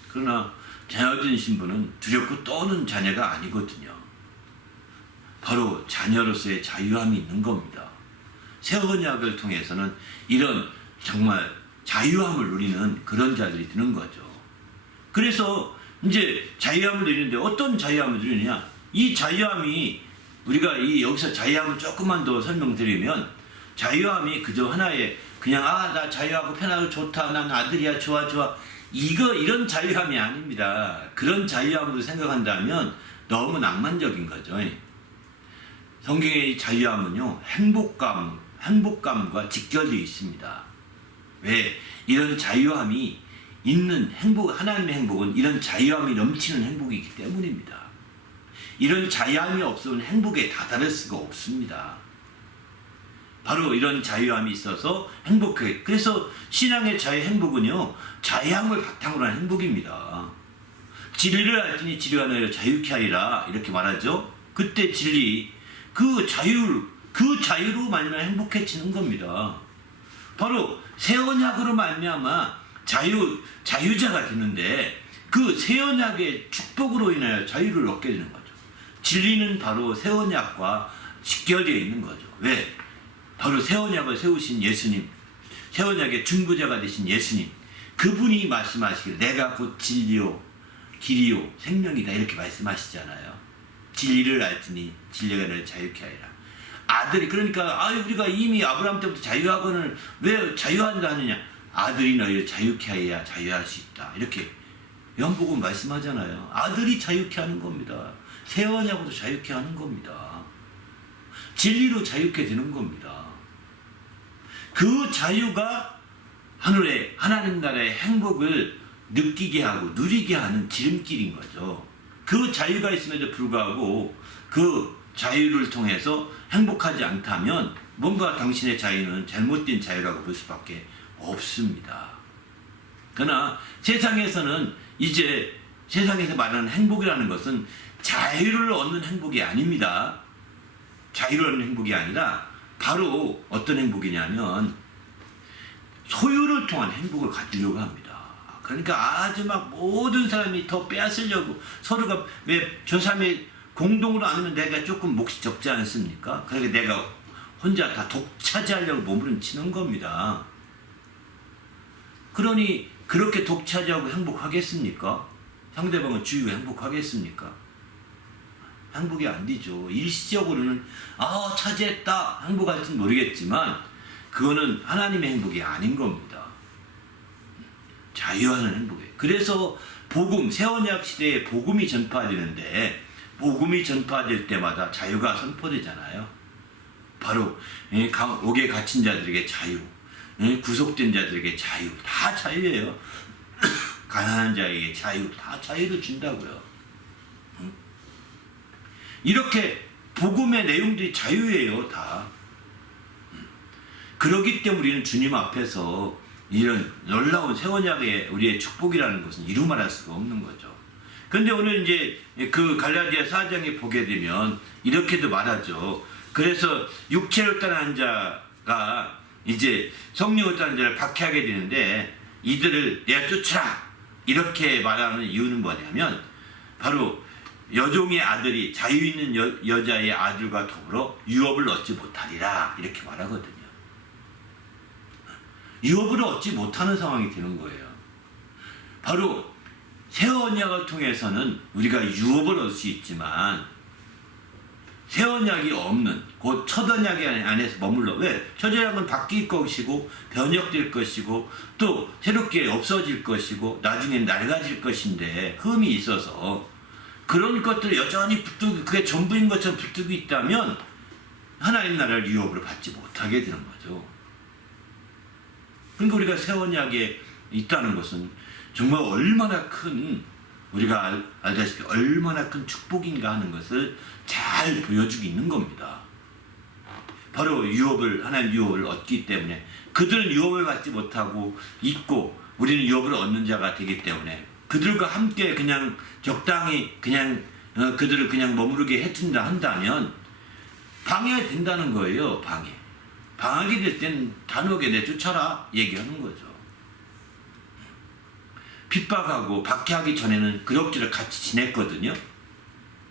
그러나 자녀된 신분은 두렵고 떠는 자녀가 아니거든요. 바로 자녀로서의 자유함이 있는 겁니다. 새 언약을 통해서는 이런 정말 자유함을 누리는 그런 자들이 되는 거죠. 그래서 이제 자유함을 누리는데 어떤 자유함을 누리느냐? 이 자유함이 우리가 여기서 자유함을 조금만 더 설명드리면 자유함이 그저 하나의 그냥 나 자유하고 편하고 좋다 난 아들이야 좋아 이런 자유함이 아닙니다. 그런 자유함으로 생각한다면 너무 낭만적인 거죠. 성경의 자유함은요 행복감과 직결되어 있습니다. 왜? 이런 자유함이 있는 하나님의 행복은 이런 자유함이 넘치는 행복이기 때문입니다. 이런 자유함이 없으면 행복에 다다를 수가 없습니다. 바로 이런 자유함이 있어서 행복해. 그래서 신앙의 행복은요 자유함을 바탕으로 한 행복입니다. 진리를 알지니 진리가 너희를 자유케 하리라 이렇게 말하죠. 그때 진리 그 자유로 말미암아 행복해지는 겁니다. 바로 새 언약으로 말미암아 자유자가 되는데 그 새 언약의 축복으로 인하여 자유를 얻게 되는 거죠. 진리는 바로 새 언약과 직결되어 있는 거죠. 왜? 바로 새 언약을 세우신 예수님, 새 언약의 중보자가 되신 예수님, 그분이 말씀하시길 내가 곧 진리요 길이요 생명이다 이렇게 말씀하시잖아요. 진리를 알지니 진리가 너를 자유케 하리라. 아들이 그러니까 우리가 이미 아브라함 때부터 자유하고는 왜 자유한다 하느냐? 아들이 너희를 자유케 하여야 자유할 수 있다. 이렇게 요한복음 말씀하잖아요. 아들이 자유케 하는 겁니다. 새 언약으로 자유케 하는 겁니다. 진리로 자유케 되는 겁니다. 그 자유가 하나님 나라의 행복을 느끼게 하고 누리게 하는 지름길인 거죠. 그 자유가 있음에도 불구하고 그 자유를 통해서 행복하지 않다면 뭔가 당신의 자유는 잘못된 자유라고 볼 수밖에 없습니다. 그러나 세상에서는 이제 세상에서 말하는 행복이라는 것은 자유를 얻는 행복이 아닙니다. 자유를 얻는 행복이 아니라 바로 어떤 행복이냐면 소유를 통한 행복을 가지려고 합니다. 그러니까 아주 막 모든 사람이 더 빼앗으려고 서로가 왜 저 사람이 공동으로 안 하면 내가 조금 몫이 적지 않습니까? 그러니까 내가 혼자 다 독차지하려고 몸부림치는 겁니다. 그러니 그렇게 독차지하고 행복하겠습니까? 상대방을 주의고 행복하겠습니까? 행복이 안 되죠. 일시적으로는 차지했다 행복할지는 모르겠지만 그거는 하나님의 행복이 아닌 겁니다. 자유하는 행복이에요. 그래서 복음, 새 언약 시대에 복음이 전파되는데 복음이 전파될 때마다 자유가 선포되잖아요. 바로 옥에 갇힌 자들에게 자유, 구속된 자들에게 자유, 다 자유예요. 가난한 자에게 자유, 다 자유를 준다고요. 이렇게 복음의 내용들이 자유예요, 다. 그렇기 때문에 우리는 주님 앞에서 이런 놀라운 새 언약의 우리의 축복이라는 것은 이루 말할 수가 없는 거죠. 근데 오늘 이제 그 갈라디아 4장에 보게 되면 이렇게도 말하죠. 그래서 육체로 떠난 자가 이제 성령으로 떠난 자를 박해하게 되는데 이들을 내쫓으라 이렇게 말하는 이유는 뭐냐면 바로 여종의 아들이 자유 있는 여자의 아들과 더불어 유업을 얻지 못하리라 이렇게 말하거든요. 유업을 얻지 못하는 상황이 되는 거예요. 바로 새 언약을 통해서는 우리가 유업을 얻을 수 있지만 새 언약이 없는 곧 첫 언약 안에서 머물러 왜? 첫 언약은 바뀔 것이고 변혁될 것이고 또 새롭게 없어질 것이고 나중엔 낡아질 것인데 흠이 있어서 그런 것들을 여전히 붙들고 그게 전부인 것처럼 붙들고 있다면 하나님 나라를 유업으로 받지 못하게 되는 거죠. 그러니까 우리가 새 언약에 있다는 것은 정말 얼마나 큰 우리가 알다시피 얼마나 큰 축복인가 하는 것을 잘 보여주고 있는 겁니다. 바로 하나님 유업을 얻기 때문에 그들은 유업을 받지 못하고 있고 우리는 유업을 얻는 자가 되기 때문에 그들과 함께 그냥 적당히 그냥 그들을 그냥 머무르게 해준다 한다면 방해된다는 거예요. 방하게 될 땐 단호하게 내쫓아라 얘기하는 거죠. 핍박하고 박해하기 전에는 그럭저럭 같이 지냈거든요.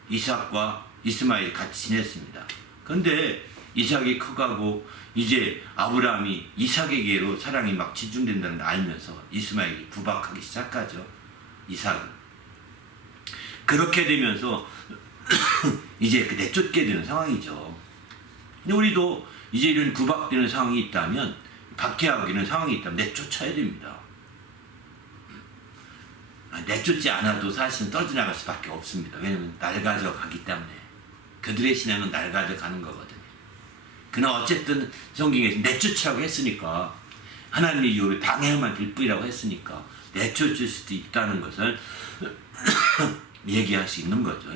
이삭과 이스마엘이 같이 지냈습니다. 그런데 이삭이 커가고 이제 아브라함이 이삭에게로 사랑이 막 집중된다는 걸 알면서 이스마엘이 구박하기 시작하죠. 이삭은. 그렇게 되면서 이제 내쫓게 되는 상황이죠. 근데 우리도 이제 이런 구박되는 상황이 있다면 박해하고 있는 상황이 있다면 내쫓아야 됩니다. 내쫓지 않아도 사실은 떨어져나갈 수밖에 없습니다. 왜냐하면 낡아져 가기 때문에. 그들의 신앙은 낡아져 가는 거거든요. 그러나 어쨌든 성경에서 내쫓으라고 했으니까 하나님의 유업에 방해만 될 뿐이라고 했으니까 내쫓을 수도 있다는 것을 얘기할 수 있는 거죠.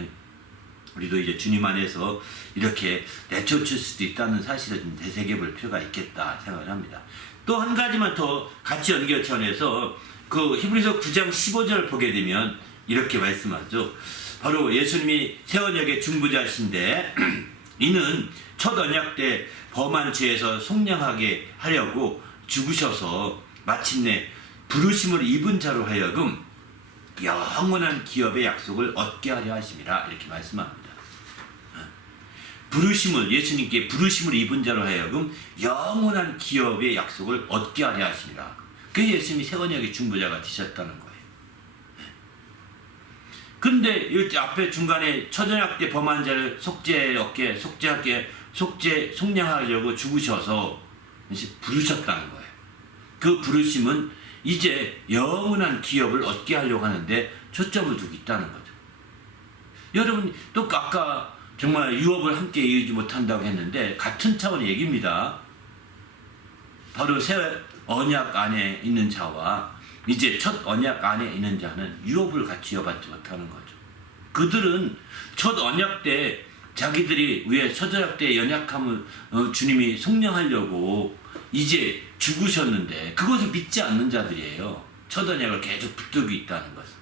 우리도 이제 주님 안에서 이렇게 내쫓을 수도 있다는 사실을 좀 되새겨볼 필요가 있겠다 생각을 합니다. 또 한 가지만 더 같이 연결천해서 그 히브리서 9장 15절 보게 되면 이렇게 말씀하죠. 바로 예수님이 새 언약의 중보자신데 이는 첫 언약 때 범한 죄에서 속량하게 하려고 죽으셔서 마침내 부르심을 입은 자로 하여금 영원한 기업의 약속을 얻게 하려 하심이라 이렇게 말씀합니다. 예수님께 부르심을 입은 자로 하여금 영원한 기업의 약속을 얻게 하려 하심이라. 그게 예수님이 새 언약의 중보자가 되셨다는 거예요. 근데 이 앞에 중간에 첫 언약 때 범한 자를 속량하려고 죽으셔서 이제 부르셨다는 거예요. 그 부르심은 이제 영원한 기업을 얻게 하려고 하는데 초점을 두고 있다는 거죠. 여러분 또 아까 정말 유업을 함께 이루지 못한다고 했는데 같은 차원의 얘기입니다. 바로 새 언약 안에 있는 자와 이제 첫 언약 안에 있는 자는 유업을 같이 이어받지 못하는 거죠. 그들은 첫 언약 때 자기들이 왜 첫 언약 때 연약함을 주님이 속량하려고 이제 죽으셨는데 그것을 믿지 않는 자들이에요. 첫 언약을 계속 붙들고 있다는 것을.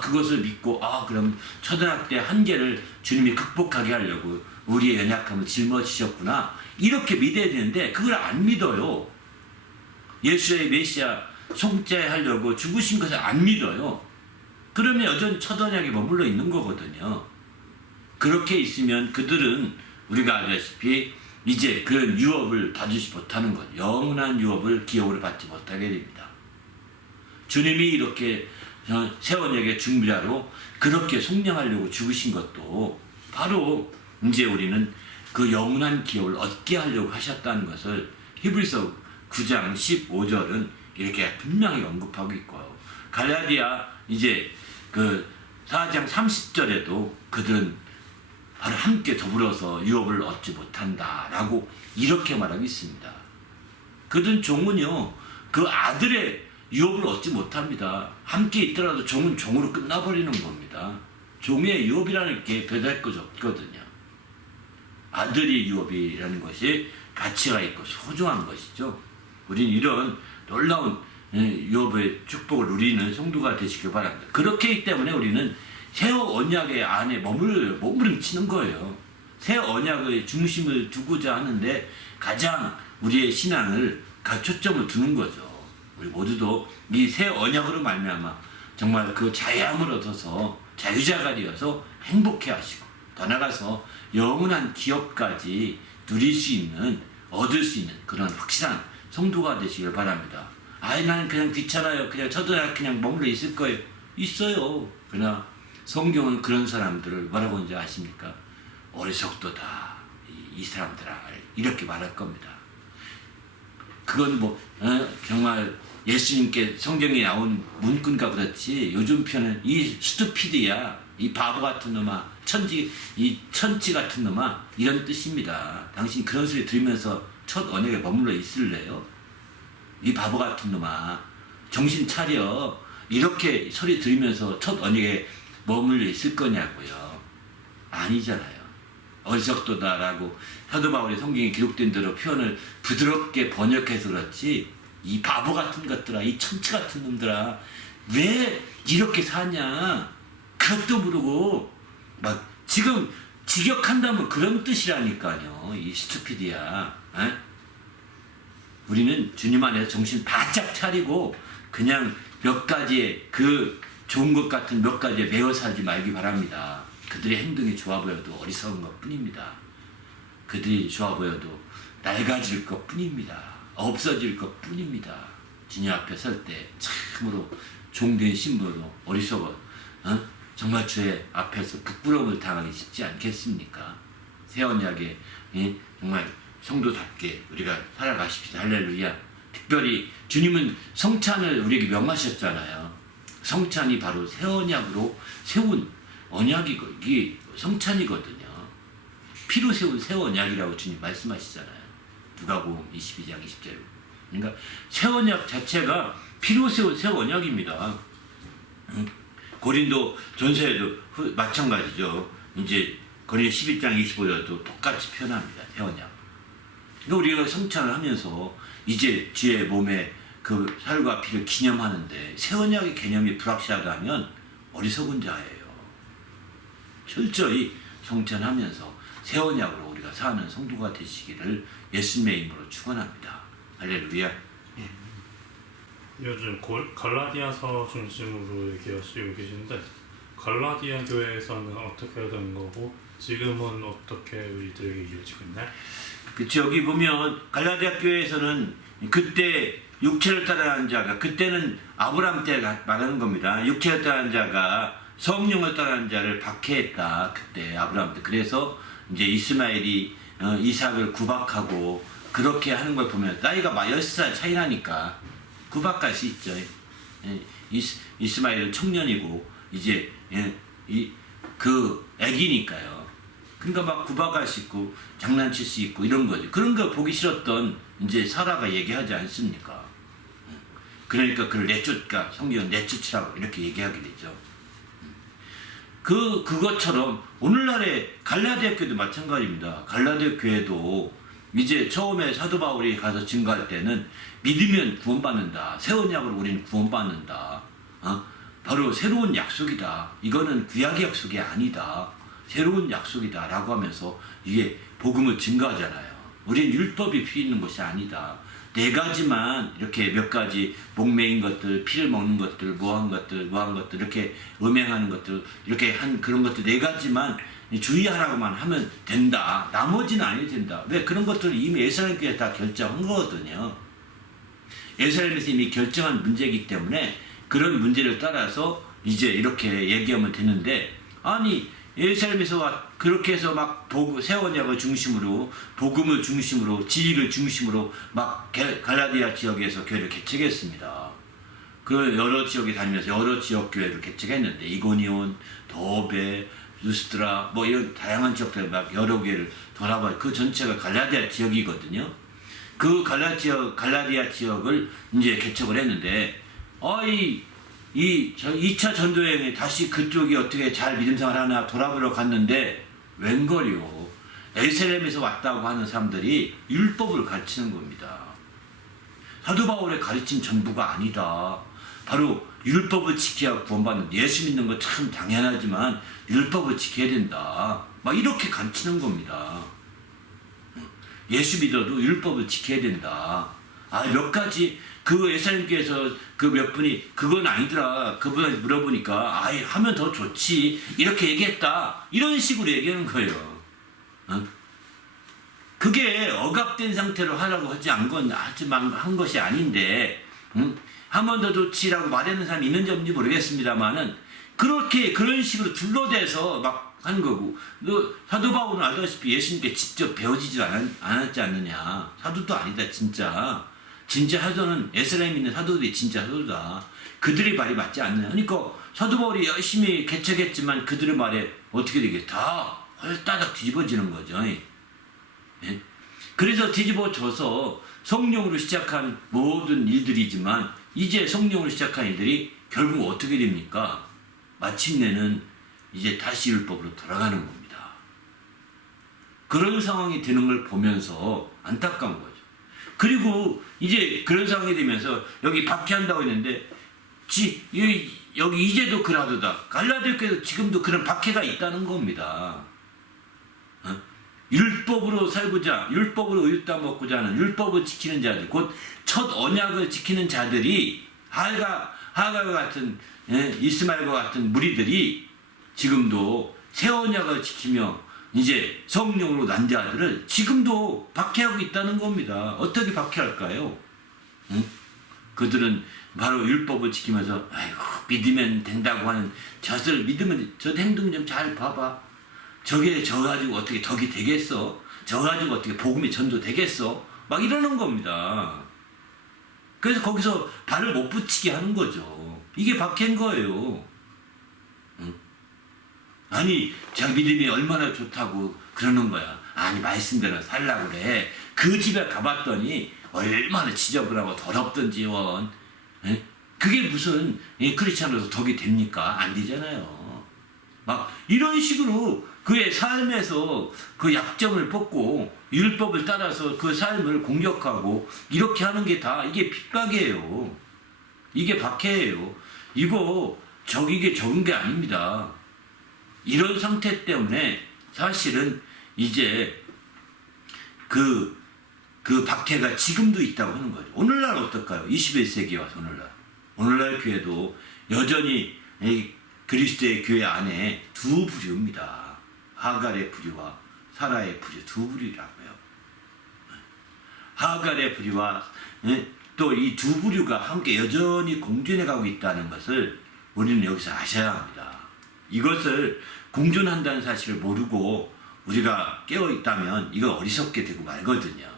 그것을 믿고 그럼 첫 언약 때 한계를 주님이 극복하게 하려고 우리의 연약함을 짊어지셨구나 이렇게 믿어야 되는데 그걸 안 믿어요. 예수의 메시아 속죄하려고 죽으신 것을 안 믿어요. 그러면 여전히 첫 언약에 머물러 있는 거거든요. 그렇게 있으면 그들은 우리가 알다시피 이제 그런 유업을 받지 못하는 것, 영원한 유업을 기업으로 받지 못하게 됩니다. 주님이 이렇게 새 언약의 중보자로 그렇게 속량하려고 죽으신 것도 바로 이제 우리는 그 영원한 기업을 얻게 하려고 하셨다는 것을 히브리서 9장 15절은 이렇게 분명히 언급하고 있고요. 갈라디아 이제 그 4장 30절에도 그들은 바로 함께 더불어서 유업을 얻지 못한다라고 이렇게 말하고 있습니다. 그들은 종은요 그 아들의 유업을 얻지 못합니다. 함께 있더라도 종은 종으로 끝나버리는 겁니다. 종의 유업이라는 게 배달 것이 없거든요. 아들의 유업이라는 것이 가치가 있고 소중한 것이죠. 우리는 이런 놀라운 유업의 축복을 누리는 성도가 되시길 바랍니다. 그렇기 때문에 우리는 새 언약의 안에 머무름치는 거예요. 새 언약의 중심을 두고자 하는데 가장 우리의 신앙을 초점을 두는 거죠. 우리 모두도 이 새 언약으로 말미암아 정말 그 자유함을 얻어서 자유자가 되어서 행복해 하시고 더 나아가서 영원한 기업까지 누릴 수 있는 얻을 수 있는 그런 확실한 성도가 되시길 바랍니다. 아이 나는 그냥 귀찮아요. 그냥 저도 그냥 머물러 있을 거예요. 있어요. 그러나 성경은 그런 사람들을 뭐라고 하는지 아십니까? 어리석도다. 이 사람들아 이렇게 말할 겁니다. 그건 정말 예수님께 성경에 나온 문구인가 그렇지 요즘 표현은 이 스투피드야 이 바보 같은 놈아 이 천치 같은 놈아 이런 뜻입니다. 당신 그런 소리 들으면서 첫 언약에 머물러 있을래요? 이 바보 같은 놈아 정신 차려 이렇게 소리 들으면서 첫 언약에 머물러 있을 거냐고요. 아니잖아요. 어리석도다라고 사도 바울의 성경에 기록된 대로 표현을 부드럽게 번역해서 그렇지 이 바보 같은 것들아 이 천치 같은 놈들아 왜 이렇게 사냐 그것도 모르고 막 지금 직역한다면 그런 뜻이라니까요. 이 스투피드야. 에? 우리는 주님 안에서 정신 바짝 차리고 그냥 몇 가지의 그 좋은 것 같은 몇 가지에 매어 살지 말기 바랍니다. 그들의 행동이 좋아 보여도 어리석은 것 뿐입니다. 그들이 좋아 보여도 낡아질 것 뿐입니다. 없어질 것 뿐입니다. 주님 앞에 설 때 참으로 종된 신부로 어리석어 정말 주의 앞에서 부끄러움을 당하기 쉽지 않겠습니까? 새 언약에 정말 성도답게 우리가 살아가십시다. 할렐루야. 특별히 주님은 성찬을 우리에게 명하셨잖아요. 성찬이 바로 새 언약으로 세운 언약이고 이게 성찬이거든요. 피로 세운 새 언약이라고 주님 말씀하시잖아요. 누가복음 22장 20절. 그러니까 새 언약 자체가 피로 세운 새 언약입니다. 고린도 전서에도 마찬가지죠. 이제 고린도 11장 25절도 똑같이 표현합니다. 새 언약. 그러니까 우리가 성찬을 하면서 이제 주의 몸에 그 살과 피를 기념하는데 새 언약의 개념이 불확실하다면 어리석은 자예요. 철저히 성찬하면서 새 언약으로 우리가 사는 성도가 되시기를 예수님의 이름으로 축원합니다. 할렐루야. 요즘 갈라디아서 중심으로 얘기하시고 계신데 갈라디아 교회에서는 어떻게 된 거고 지금은 어떻게 우리들에게 이어지고 있나요? 그치, 여기 보면 갈라디아 교회에서는 그때 육체를 따라하는 자가 그때는 아브라함 때 말하는 겁니다. 육체를 따라하는 자가 성령을 따라하는 자를 박해했다. 그때 아브라함 때. 그래서 이제 이스마엘이 이삭을 구박하고 그렇게 하는 걸 보면 나이가 10살 차이 나니까 구박할 수 있죠. 이스마엘은 청년이고 이제 그 애기니까요. 그러니까 막 구박할 수 있고 장난칠 수 있고 이런 거죠. 그런 거 보기 싫었던 이제 사라가 얘기하지 않습니까? 그러니까 그를 성경은 내쫓으라고 이렇게 얘기하게 되죠. 그것처럼 오늘날의 갈라디아 교회도 마찬가지입니다. 갈라디아 교회도 이제 처음에 사도 바울이 가서 증거할 때는 믿으면 구원받는다. 새 언약으로 우리는 구원받는다. 바로 새로운 약속이다. 이거는 구약의 약속이 아니다. 새로운 약속이다. 라고 하면서 이게 복음을 증거하잖아요. 우리는 율법이 필요 있는 것이 아니다. 4가지만 이렇게 몇 가지 목매인 것들, 피를 먹는 것들, 무한 것들 이렇게 음행하는 것들 이렇게 한 그런 것들 4가지만 주의하라고만 하면 된다. 나머지는 안 해도 된다. 왜? 그런 것들을 이미 예루살렘 교회에 다 결정한 거거든요. 예루살렘에서 이미 결정한 문제이기 때문에 그런 문제를 따라서 이제 이렇게 얘기하면 되는데, 아니 예루살렘에서 그렇게 해서 막 새 언약을 중심으로, 복음을 중심으로, 지위를 중심으로 막 갈라디아 지역에서 교회를 개척했습니다. 그 여러 지역에 다니면서 여러 지역 교회를 개척했는데, 이고니온, 더베, 루스트라 뭐 이런 다양한 지역들 막 여러 개를 돌아봐. 그 전체가 갈라디아 지역이거든요. 그 갈라디아 지역을 이제 개척을 했는데, 이 2차 전도여행에 다시 그쪽이 어떻게 잘 믿음 생활 하나 돌아보러 갔는데, 웬걸요, 에르사렘에서 왔다고 하는 사람들이 율법을 가르치는 겁니다. 사도 바울의 가르침 전부가 아니다. 바로 율법을 지켜야 구원받는, 예수 믿는 거 참 당연하지만 율법을 지켜야 된다. 막 이렇게 가르치는 겁니다. 예수 믿어도 율법을 지켜야 된다. 몇 가지 그 예수님께서 그 몇 분이 그건 아니더라. 그분한테 물어보니까 하면 더 좋지. 이렇게 얘기했다. 이런 식으로 얘기하는 거예요. 그게 억압된 상태로 하라고 한 것이 아닌데, 한 번 더 좋지라고 말하는 사람이 있는지 없는지 모르겠습니다만은, 그런 식으로 둘러대서 막 하는 거고, 사도 바울은 알다시피 예수님께 직접 배워지지 않았지 않느냐. 사도도 아니다, 진짜. 진짜 사도는 에스라임 있는 사도들이 진짜 사도다. 그들의 말이 맞지 않느냐. 그러니까 사도 바울이 열심히 개척했지만 그들의 말에 어떻게 되게 다 헐따닥 뒤집어지는 거죠. 예? 그래서 뒤집어져서 성령으로 시작한 모든 일들이지만, 이제 성령으로 시작한 일들이 결국 어떻게 됩니까? 마침내는 이제 다시 율법으로 돌아가는 겁니다. 그런 상황이 되는 걸 보면서 안타까운 거죠. 그리고 이제 그런 상황이 되면서 여기 박해한다고 했는데, 여기 이제도 그라도다. 갈라디아 교회도 지금도 그런 박해가 있다는 겁니다. 율법으로 살고자, 율법으로 우유 따먹고자 하는, 율법을 지키는 자들, 곧 첫 언약을 지키는 자들이, 하갈과 같은, 이스마엘과 같은 무리들이 지금도 새 언약을 지키며 이제 성령으로 난 자들을 지금도 박해하고 있다는 겁니다. 어떻게 박해할까요? 그들은 바로 율법을 지키면서 믿으면 된다고 하는, 젖을 믿으면, 저 행동 좀 잘 봐봐. 저 가지고 어떻게 덕이 되겠어? 저 가지고 어떻게 복음이 전도되겠어? 막 이러는 겁니다. 그래서 거기서 발을 못 붙이게 하는 거죠. 이게 박해인 거예요. 아니, 자기 믿음이 얼마나 좋다고 그러는 거야. 아니, 말씀대로 살라고 그래. 그 집에 가봤더니 얼마나 지저분하고 더럽던지 원. 그게 무슨 크리스찬으로서 덕이 됩니까? 안 되잖아요. 막 이런 식으로 그의 삶에서 그 약점을 뽑고 율법을 따라서 그 삶을 공격하고 이렇게 하는 게 다 이게 핍박이에요. 이게 박해예요. 이게 적은 게 아닙니다. 이런 상태 때문에 사실은 이제 그 박해가 지금도 있다고 하는 거죠. 오늘날 어떨까요? 21세기 와서 오늘날 교회도 여전히 그리스도의 교회 안에 두 부류입니다. 하갈의 부류와 사라의 부류, 두 부류라고요. 하갈의 부류와 또 이 두 부류가 함께 여전히 공존해 가고 있다는 것을 우리는 여기서 아셔야 합니다. 이것을 공존한다는 사실을 모르고 우리가 깨어있다면 이거 어리석게 되고 말거든요.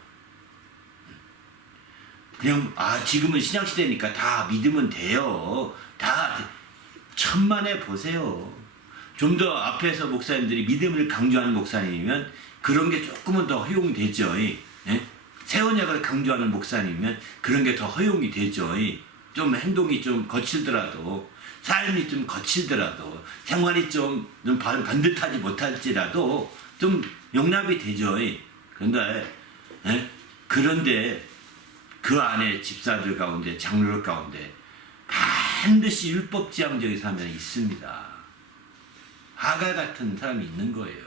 그냥 지금은 신약시대니까 다 믿으면 돼요. 다 천만에 보세요. 좀 더 앞에서 목사님들이 믿음을 강조하는 목사님이면 그런 게 조금은 더 허용되죠. 새 언약을 강조하는 목사님이면 그런 게 더 허용이 되죠. 좀 행동이 좀 거칠더라도, 삶이 좀 거칠더라도, 생활이 좀 반듯하지 못할지라도 좀 용납이 되죠. 그런데 그 안에 집사들 가운데, 장로들 가운데 반드시 율법지향적인 사람이 있습니다. 하갈 같은 사람이 있는 거예요.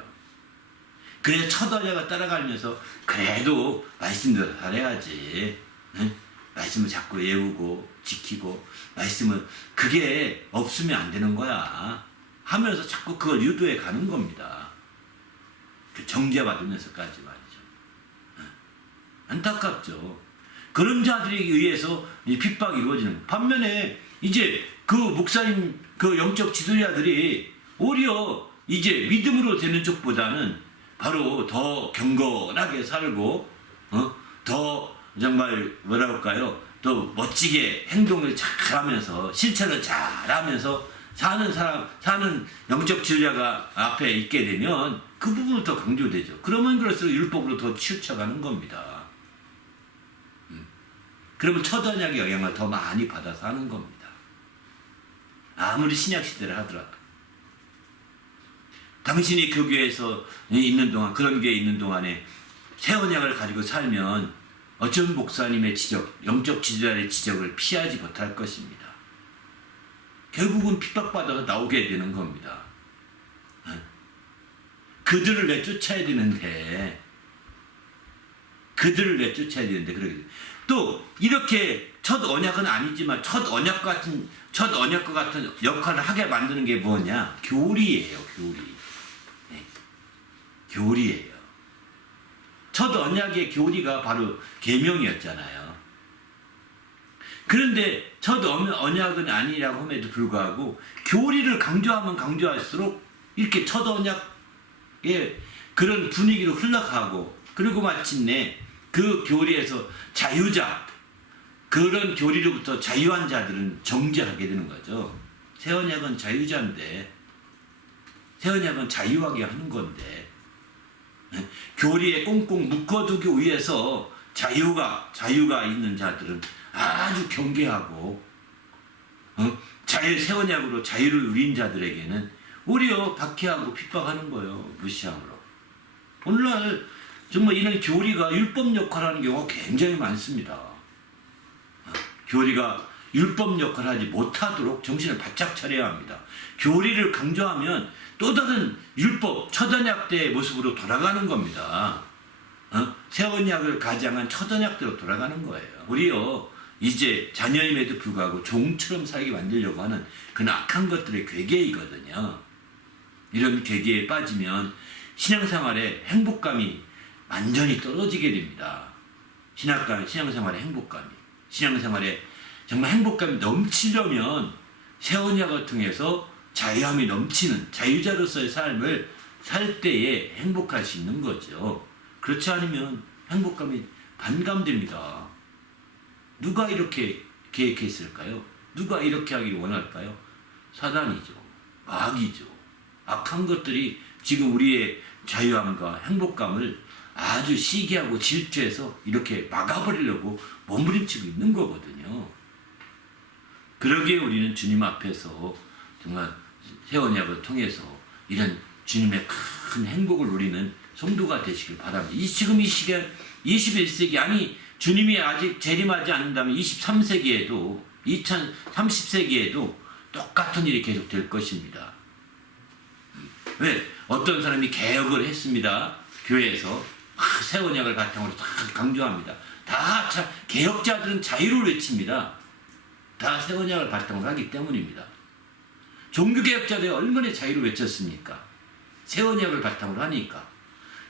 그래서 첫 언약을 따라가면서 그래도 말씀대로 살아야지. 말씀을 자꾸 외우고 지키고, 말씀을 그게 없으면 안 되는 거야 하면서 자꾸 그걸 유도해 가는 겁니다. 그 정죄받으면서까지 말이죠. 안타깝죠. 그런 자들에 의해서 이 핍박이 이루어지는. 반면에 이제 그 목사님 그 영적 지도자들이 오히려 이제 믿음으로 되는 쪽보다는 바로 더 경건하게 살고 더 정말 뭐라 할까요? 또 멋지게 행동을 잘하면서 실천을 잘하면서 사는 영적 지도자가 앞에 있게 되면 그 부분은 더 강조되죠. 그러면 그럴수록 율법으로 더 치우쳐가는 겁니다. 그러면 첫 언약의 영향을 더 많이 받아서 하는 겁니다. 아무리 신약 시대를 하더라도 당신이 그 교회에서 있는 동안 그런 교회에 있는 동안에 새 언약을 가지고 살면 어떤 목사님의 지적, 영적 지도자의 지적을 피하지 못할 것입니다. 결국은 핍박받아서 나오게 되는 겁니다. 그들을 내쫓아야 되는데 그러게 또 이렇게 첫 언약은 아니지만 첫 언약과 같은 역할을 하게 만드는 게 뭐냐? 교리예요, 교리. 네. 교리예요. 첫 언약의 교리가 바로 계명이었잖아요. 그런데 첫 언약은 아니라고 함에도 불구하고 교리를 강조하면 강조할수록 이렇게 첫 언약의 그런 분위기로 흘러가고 그리고 마침내 그 교리에서 그런 교리로부터 자유한 자들은 정죄하게 되는 거죠. 새 언약은 자유자인데 새 언약은 자유하게 하는 건데 교리에 꽁꽁 묶어두기 위해서 자유가 있는 자들은 아주 경계하고 새 언약으로 자유를 누린 자들에게는 오히려 박해하고 핍박하는 거예요. 무시함으로. 오늘날 정말 이런 교리가 율법 역할하는 경우가 굉장히 많습니다. 교리가 율법 역할을 하지 못하도록 정신을 바짝 차려야 합니다. 교리를 강조하면 또 다른 율법, 첫 언약 때의 모습으로 돌아가는 겁니다. 새 언약을 가장한 첫 언약대로 돌아가는 거예요. 우리요 이제 자녀임에도 불구하고 종처럼 살게 만들려고 하는 그런 악한 것들의 괴계이거든요. 이런 괴계에 빠지면 신앙생활의 행복감이 완전히 떨어지게 됩니다. 신앙생활의 행복감이. 신앙생활에 정말 행복감이 넘치려면 새 언약을 통해서 자유함이 넘치는 자유자로서의 삶을 살 때에 행복할 수 있는 거죠. 그렇지 않으면 행복감이 반감됩니다. 누가 이렇게 계획했을까요? 누가 이렇게 하기를 원할까요? 사단이죠. 마귀죠. 악한 것들이 지금 우리의 자유함과 행복감을 아주 시기하고 질투해서 이렇게 막아버리려고 몸부림치고 있는 거거든요. 그러기에 우리는 주님 앞에서 정말 새 언약을 통해서 이런 주님의 큰 행복을 누리는 성도가 되시길 바랍니다. 지금 이 시간 21세기 아니 주님이 아직 재림하지 않는다면 23세기에도 2030세기에도 똑같은 일이 계속될 것입니다. 왜? 어떤 사람이 개혁을 했습니다. 교회에서 새 언약을 바탕으로 다 강조합니다. 다 개혁자들은 자유를 외칩니다. 다 새 언약을 바탕으로 하기 때문입니다. 종교개혁자들이 얼마나 자유를 외쳤습니까? 새 언약을 바탕으로 하니까.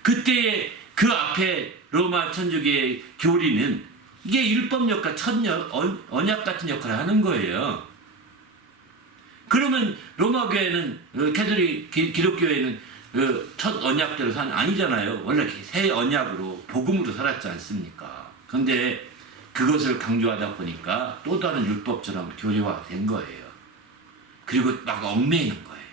그때의 그 앞에 로마 천주교의 교리는 이게 율법 역할, 언약 같은 역할을 하는 거예요. 그러면 로마 교회는 캐톨릭 기독교회는 첫 언약대로 아니잖아요. 원래 새 언약으로 복음으로 살았지 않습니까? 그런데 그것을 강조하다 보니까 또 다른 율법처럼 교리화된 거예요. 그리고 막 얽매이는 거예요.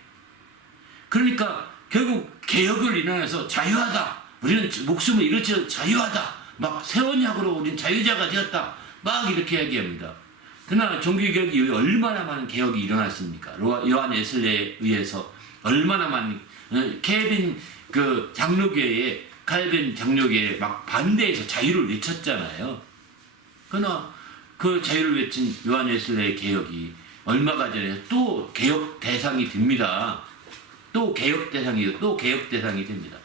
그러니까 결국 개혁을 일어나서 자유하다. 우리는 목숨을 잃었지 자유하다. 막 새 언약으로 우리는 자유자가 되었다. 막 이렇게 얘기합니다. 그러나 종교개혁이 얼마나 많은 개혁이 일어났습니까? 요한 웨슬리에 의해서 얼마나 많은 칼빈 장로교회에 막 반대해서 자유를 외쳤잖아요. 그러나 그 자유를 외친 요한 웨슬리의 개혁이 얼마가 전에 또 개혁 대상이 됩니다. 또 개혁 대상이 됩니다.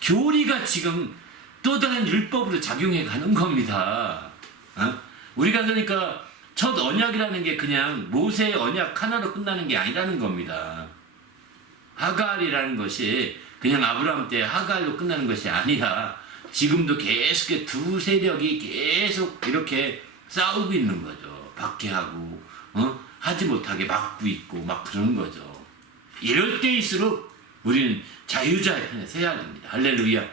교리가 지금 또 다른 율법으로 작용해 가는 겁니다. 우리가 그러니까 첫 언약이라는 게 그냥 모세의 언약 하나로 끝나는 게 아니라는 겁니다. 하갈이라는 것이 그냥 아브라함 때 하갈로 끝나는 것이 아니라 지금도 계속 두 세력이 계속 이렇게 싸우고 있는 거죠. 박해하고 하지 못하게 막고 있고 막 그러는 거죠. 이럴 때일수록 우리는 자유자의 편에 서야 됩니다. 할렐루야.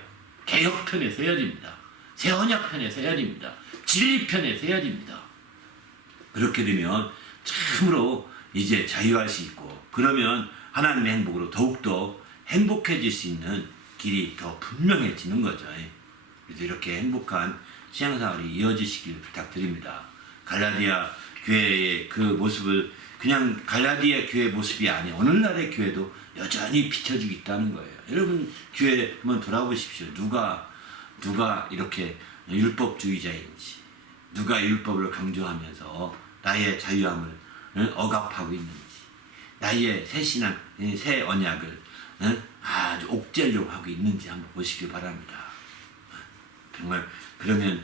개혁 편에 서야 됩니다. 새 언약 편에 서야 됩니다. 진리 편에 서야 됩니다. 그렇게 되면 참으로 이제 자유할 수 있고, 그러면 하나님의 행복으로 더욱더 행복해질 수 있는 길이 더 분명해지는 거죠. 그래서 이렇게 행복한 신앙생활이 이어지시길 부탁드립니다. 갈라디아 교회의 그 모습을 그냥 갈라디아 교회 모습이 아닌 오늘날의 교회도 여전히 비춰주고 있다는 거예요. 여러분 교회 한번 돌아보십시오. 누가 이렇게 율법주의자인지, 누가 율법을 강조하면서 나의 자유함을 억압하고 있는지, 나의 새 신앙, 새 언약을 아주 옥죄려고 하고 있는지 한번 보시길 바랍니다. 정말 그러면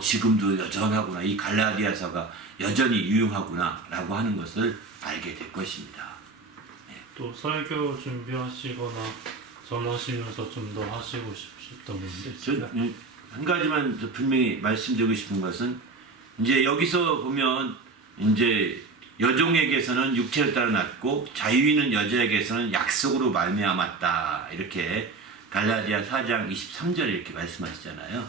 지금도 여전하구나, 이 갈라디아서가 여전히 유용하구나 라고 하는 것을 알게 될 것입니다. 또 설교 준비하시거나 전하시면서 좀 더 하시고 싶던 분들 있어요? 한 가지만 분명히 말씀드리고 싶은 것은, 이제 여기서 보면 이제 여종에게서는 육체를 따라 났고 자유인은 여자에게서는 약속으로 말미암았다, 이렇게 갈라디아 4장 23절에 이렇게 말씀하시잖아요.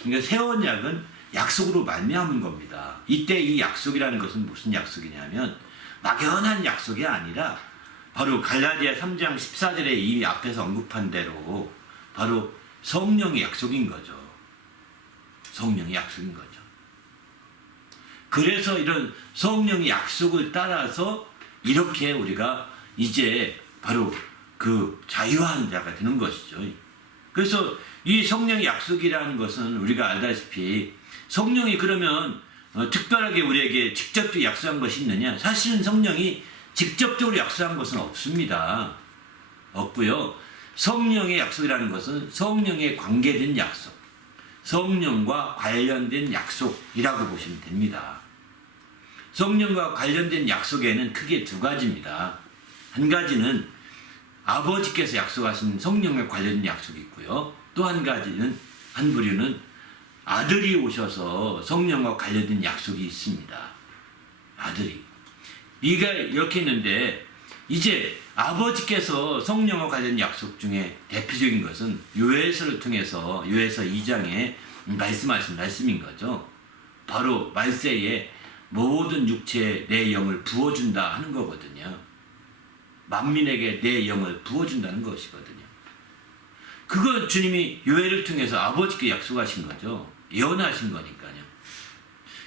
그러니까 새 언약은 약속으로 말미암은 겁니다. 이때 이 약속이라는 것은 무슨 약속이냐면 막연한 약속이 아니라 바로 갈라디아 3장 14절에 이미 앞에서 언급한 대로 바로 성령의 약속인 거죠. 성령의 약속인 거죠. 그래서 이런 성령의 약속을 따라서 이렇게 우리가 이제 바로 그 자유한 자가 되는 것이죠. 그래서 이 성령의 약속이라는 것은 우리가 알다시피, 성령이 그러면 특별하게 우리에게 직접적으로 약속한 것이 있느냐? 사실은 성령이 직접적으로 약속한 것은 없습니다. 없고요. 성령의 약속이라는 것은 성령에 관계된 약속, 성령과 관련된 약속이라고 보시면 됩니다. 성령과 관련된 약속에는 크게 두 가지입니다. 한 가지는 아버지께서 약속하신 성령에 관련된 약속이 있고요. 또 한 가지는, 한 부류는 아들이 오셔서 성령과 관련된 약속이 있습니다. 아들이. 이가 이렇게 있는데, 이제 아버지께서 성령과 관련된 약속 중에 대표적인 것은 요엘서를 통해서 요엘서 2장에 말씀하신 말씀인 거죠. 바로 말세에 모든 육체에 내 영을 부어준다 하는 거거든요. 만민에게 내 영을 부어준다는 것이거든요. 그건 주님이 요엘을 통해서 아버지께 약속하신 거죠. 예언하신 거니까요.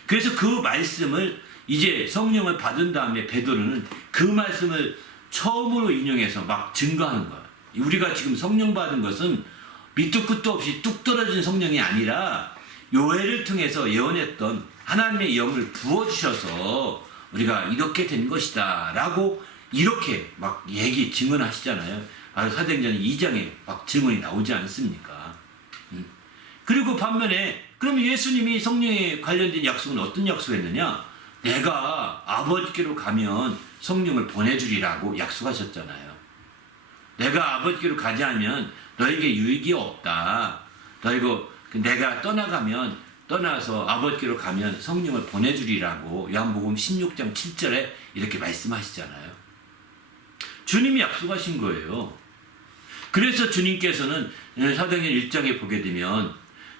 그래서 그 말씀을 이제 성령을 받은 다음에 베드로는 그 말씀을 처음으로 인용해서 막 증거하는 거예요. 우리가 지금 성령 받은 것은 밑도 끝도 없이 뚝 떨어진 성령이 아니라 요엘을 통해서 예언했던 하나님의 영을 부어주셔서 우리가 이렇게 된 것이다 라고 이렇게 막 증언하시잖아요. 바로 사도행전 2장에 막 증언이 나오지 않습니까? 그리고 반면에 그럼 예수님이 성령에 관련된 약속은 어떤 약속했느냐? 내가 아버지께로 가면 성령을 보내주리라고 약속하셨잖아요. 내가 아버지께로 가지 않으면 너에게 유익이 없다. 내가 떠나서 아버지께로 가면 성령을 보내주리라고 요한복음 16장 7절에 이렇게 말씀하시잖아요. 주님이 약속하신 거예요. 그래서 주님께서는 사도행전 1장에 보게 되면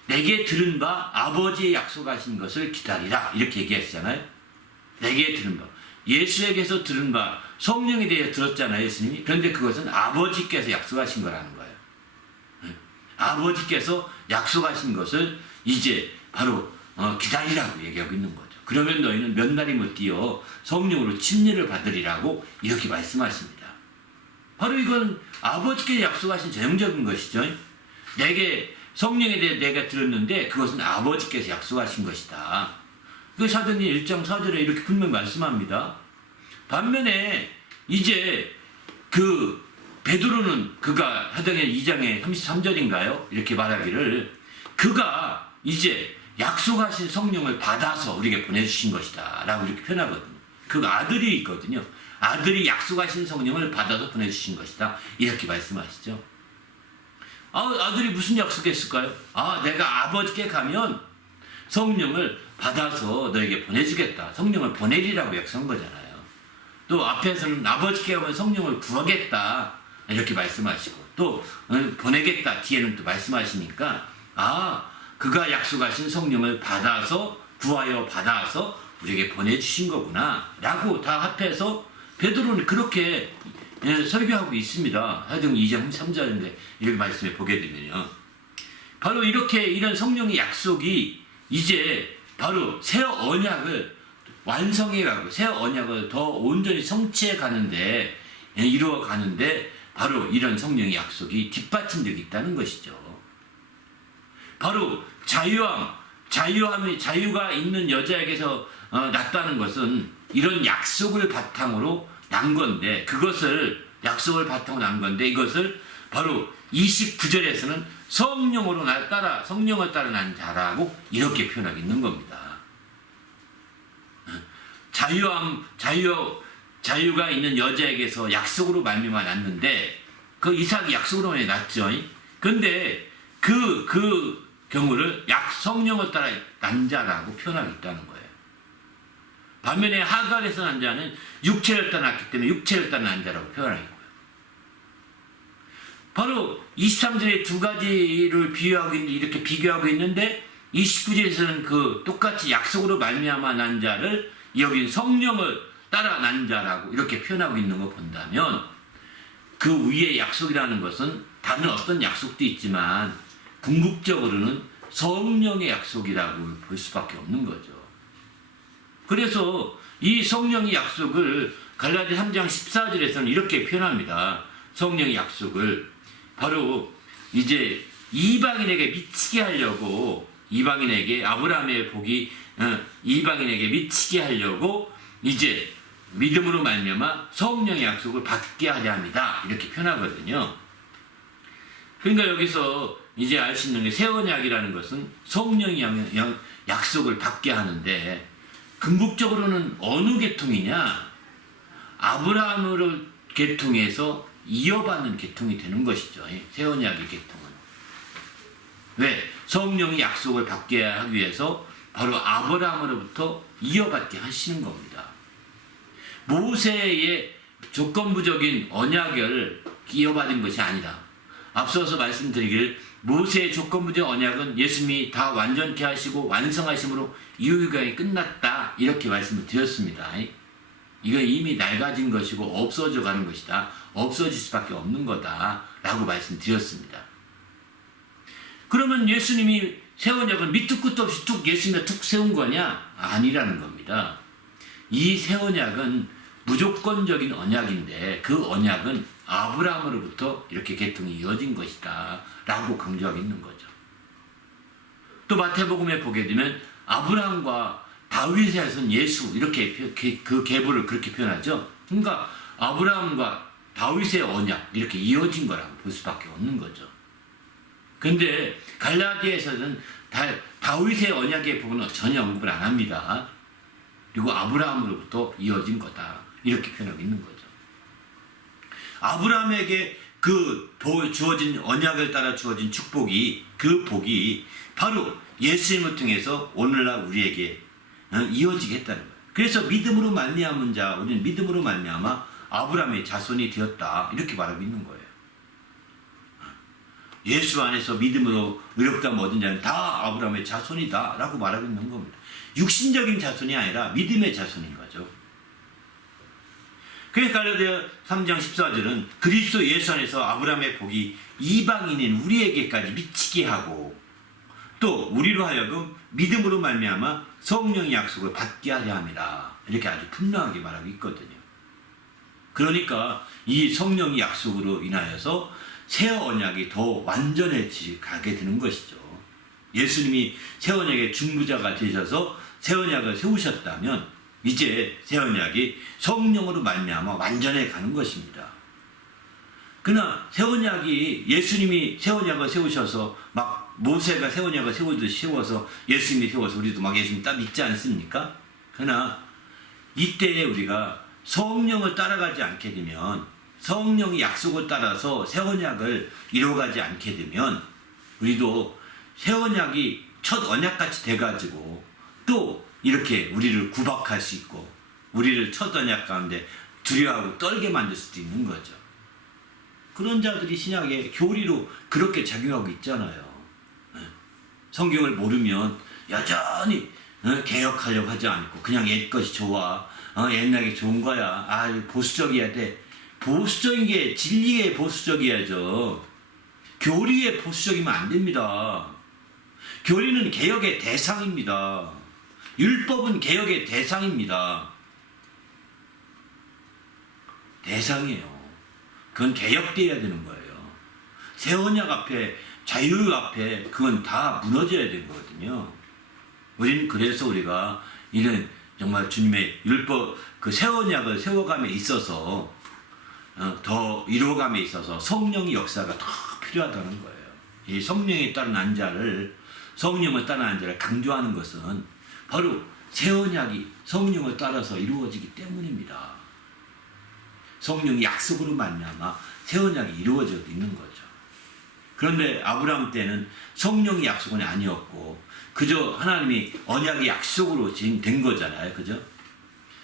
내게 들은 바 아버지의 약속하신 것을 기다리라 이렇게 얘기하시잖아요. 내게 들은 바, 예수에게서 들은 바, 성령에 대해 들었잖아요, 예수님이. 그런데 그것은 아버지께서 약속하신 거라는 거예요. 아버지께서 약속하신 것을 이제 바로 기다리라고 얘기하고 있는 거죠. 그러면 너희는 몇 날이 못 뛰어 성령으로 침례를 받으리라고 이렇게 말씀하십니다. 바로 이건 아버지께 약속하신 전형적인 것이죠. 내게 성령에 대해 내가 들었는데 그것은 아버지께서 약속하신 것이다. 그 사도행전 1장 4절에 이렇게 분명히 말씀합니다. 반면에 이제 그 베드로는 그가 사도행전 2장에 33절인가요? 이렇게 말하기를 그가 이제 약속하신 성령을 받아서 우리에게 보내주신 것이다 라고 이렇게 표현하거든요. 그 아들이 있거든요. 아들이 약속하신 성령을 받아서 보내주신 것이다 이렇게 말씀하시죠. 아들이 무슨 약속했을까요? 내가 아버지께 가면 성령을 받아서 너에게 보내주겠다. 성령을 보내리라고 약속한 거잖아요. 또 앞에서는 아버지께 가면 성령을 구하겠다 이렇게 말씀하시고 또 보내겠다 뒤에는 또 말씀하시니까 그가 약속하신 성령을 받아서 구하여 받아서 우리에게 보내주신 거구나 라고 다 합해서 베드로는 그렇게 설교하고 있습니다. 사도행 2장 3절인데 이렇게 말씀해 보게 되면요. 바로 이렇게 이런 성령의 약속이 이제 바로 새 언약을 완성해가고 새 언약을 더 온전히 성취해 가는데 이루어 가는데 바로 이런 성령의 약속이 뒷받침되고 있다는 것이죠. 바로 자유가 있는 여자에게서 났다는 것은 이런 약속을 바탕으로 난 건데 약속을 바탕으로 난 건데 이것을 바로 29절에서는 성령을 따라 난 자라고 이렇게 표현하고 있는 겁니다. 자유가 있는 여자에게서 약속으로 말미암아 났는데 그 이삭이 약속으로 났죠. 근데 그 경우를 성령을 따라 난 자라고 표현하고 있다는 거예요. 반면에 하갈에서 난 자는 육체를 따라 났기 때문에 육체를 따라 난 자라고 표현하고 있고요. 바로 23절에 두 가지를 이렇게 비교하고 있는데 29절에서는 그 똑같이 약속으로 말미암아 난 자를 여긴 성령을 따라 난 자라고 이렇게 표현하고 있는 거 본다면 그 위에 약속이라는 것은 다른 어떤 약속도 있지만 궁극적으로는 성령의 약속이라고 볼 수밖에 없는 거죠. 그래서 이 성령의 약속을 갈라디 3장 14절에서는 이렇게 표현합니다. 성령의 약속을 바로 이제 이방인에게 미치게 하려고 이방인에게 아브라함의 복이 이방인에게 미치게 하려고 이제 믿음으로 말미암아 성령의 약속을 받게 하려 합니다. 이렇게 표현하거든요. 그러니까 여기서 이제 알 수 있는 게 새 언약이라는 것은 성령의 약속을 받게 하는데 궁극적으로는 어느 계통이냐? 아브라함으로 계통해서 이어받는 계통이 되는 것이죠. 새 언약의 계통은. 왜? 성령의 약속을 받게 하기 위해서 바로 아브라함으로부터 이어받게 하시는 겁니다. 모세의 조건부적인 언약을 이어받은 것이 아니라 앞서서 말씀드리길 모세의 조건부적 언약은 예수님이 다 완전케 하시고 완성하심으로 이후유경이 끝났다 이렇게 말씀을 드렸습니다. 이건 이미 낡아진 것이고 없어져 가는 것이다. 없어질 수밖에 없는 거다 라고 말씀드렸습니다. 그러면 예수님이 세운 언약은 밑도 끝도 없이 예수님이 툭 세운 거냐? 아니라는 겁니다. 이 새 언약은 무조건적인 언약인데 그 언약은 아브라함으로부터 이렇게 계통이 이어진 것이다 라고 강조하고 있는 거죠. 또 마태복음에 보게 되면 아브라함과 다윗에선 예수 이렇게 그 계보를 그렇게 표현하죠. 그러니까 아브라함과 다윗의 언약 이렇게 이어진 거라고 볼 수밖에 없는 거죠. 근데 갈라디아에서는 다윗의 언약의 부분은 전혀 언급을 안 합니다. 그리고 아브라함으로부터 이어진 거다 이렇게 표현하고 있는 거죠. 아브라함에게 주어진 언약을 따라 주어진 축복이 그 복이 바로 예수님을 통해서 오늘날 우리에게 이어지게 했다는 거예요. 그래서 믿음으로 말미암은 자 우리는 믿음으로 말미암아 아브라함의 자손이 되었다 이렇게 말하고 있는 거예요. 예수 안에서 믿음으로 의롭다함 얻은 자는 다 아브라함의 자손이다 라고 말하고 있는 겁니다. 육신적인 자손이 아니라 믿음의 자손인 거죠. 그래서 갈라디아 3장 14절은 그리스도 예수 안에서 아브라함의 복이 이방인인 우리에게까지 미치게 하고 또 우리로 하여금 믿음으로 말미암아 성령의 약속을 받게 하려 함이라 이렇게 아주 분명하게 말하고 있거든요. 그러니까 이 성령의 약속으로 인하여서 새 언약이 더 완전해지 가게 되는 것이죠. 예수님이 새 언약의 중보자가 되셔서 새 언약을 세우셨다면 이제 새 언약이 성령으로 말미암아 완전해 가는 것입니다. 그러나 새 언약이 예수님이 새 언약을 세우셔서 막 모세가 새 언약을 세워서 예수님이 세워서 우리도 막 예수님 딱 믿지 않습니까? 그러나 이때에 우리가 성령을 따라가지 않게 되면 성령의 약속을 따라서 새 언약을 이루어가지 않게 되면 우리도 새 언약이 첫 언약같이 돼가지고 또 이렇게 우리를 구박할 수 있고 우리를 첫 언약 가운데 두려워하고 떨게 만들 수도 있는 거죠. 그런 자들이 신약에 교리로 그렇게 작용하고 있잖아요. 성경을 모르면 여전히 개혁하려고 하지 않고 그냥 옛 것이 좋아. 옛날 게 좋은 거야. 보수적이어야 돼. 보수적인 게 진리에 보수적이야죠. 교리에 보수적이면 안 됩니다. 교리는 개혁의 대상입니다. 율법은 개혁의 대상입니다. 대상이에요. 그건 개혁되어야 되는 거예요. 새 언약 앞에, 자유 앞에 그건 다 무너져야 되는 거거든요. 우리는 그래서 우리가 이런 정말 주님의 율법, 그 새 언약을 세워감에 있어서 더 이루어감에 있어서 성령의 역사가 더 필요하다는 거예요. 이 성령에 따른 안자를, 성령을 따른 안자를 강조하는 것은 바로 새 언약이 성령을 따라서 이루어지기 때문입니다. 성령이 약속으로 말미암아 새 언약이 이루어져 있는 거죠. 그런데 아브라함 때는 성령의 약속은 아니었고 그저 하나님이 언약의 약속으로 된 거잖아요. 그죠?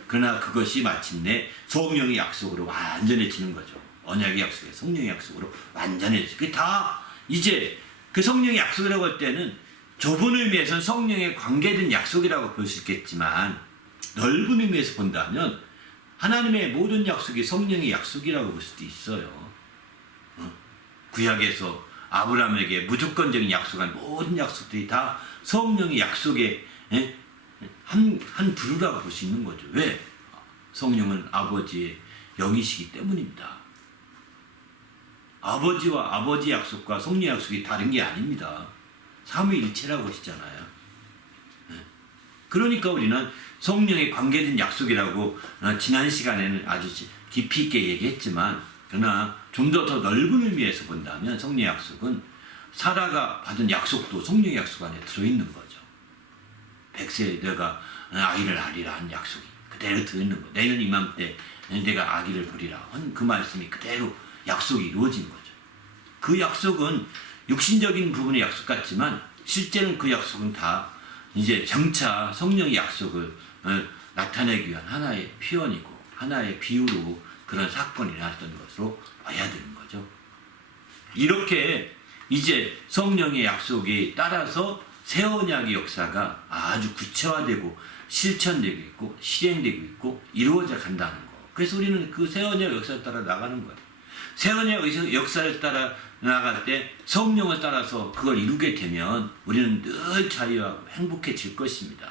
그러나 그것이 마침내 성령의 약속으로 완전해지는 거죠. 언약의 약속에 성령의 약속으로 완전해지죠. 그게 다 이제 그 성령의 약속이라고 할 때는 좁은 의미에서는 성령에 관계된 약속이라고 볼 수 있겠지만 넓은 의미에서 본다면 하나님의 모든 약속이 성령의 약속이라고 볼 수도 있어요. 구약에서 아브라함에게 무조건적인 약속한 모든 약속들이 다 성령의 약속의 한 부류라고 볼 수 있는 거죠. 왜? 성령은 아버지의 영이시기 때문입니다. 아버지와 아버지 약속과 성령 약속이 다른 게 아닙니다. 삼위일체라고 하시잖아요. 그러니까 우리는 성령에 관계된 약속이라고 지난 시간에는 아주 깊이 있게 얘기했지만 그러나 좀 더 넓은 의미에서 본다면 성령의 약속은 사라가 받은 약속도 성령의 약속 안에 들어있는 거죠. 100세 내가 아기를 낳으리라 한 약속이 그대로 들어있는 거예요. 내년 이맘때 내가 아기를 보리라 한 그 말씀이 그대로 약속이 이루어진 거죠. 그 약속은 육신적인 부분의 약속 같지만 실제는 그 약속은 다 이제 점차 성령의 약속을 나타내기 위한 하나의 표현이고 하나의 비유로 그런 사건이 일어났던 것으로 봐야 되는 거죠. 이렇게 이제 성령의 약속에 따라서 새 언약의 역사가 아주 구체화되고 실천되고 있고 실행되고 있고 이루어져 간다는 거. 그래서 우리는 그 새 언약 역사를 따라 나가는 거예요. 새 언약 역사를 따라 나갈 때 성령을 따라서 그걸 이루게 되면 우리는 늘 자유하고 행복해질 것입니다.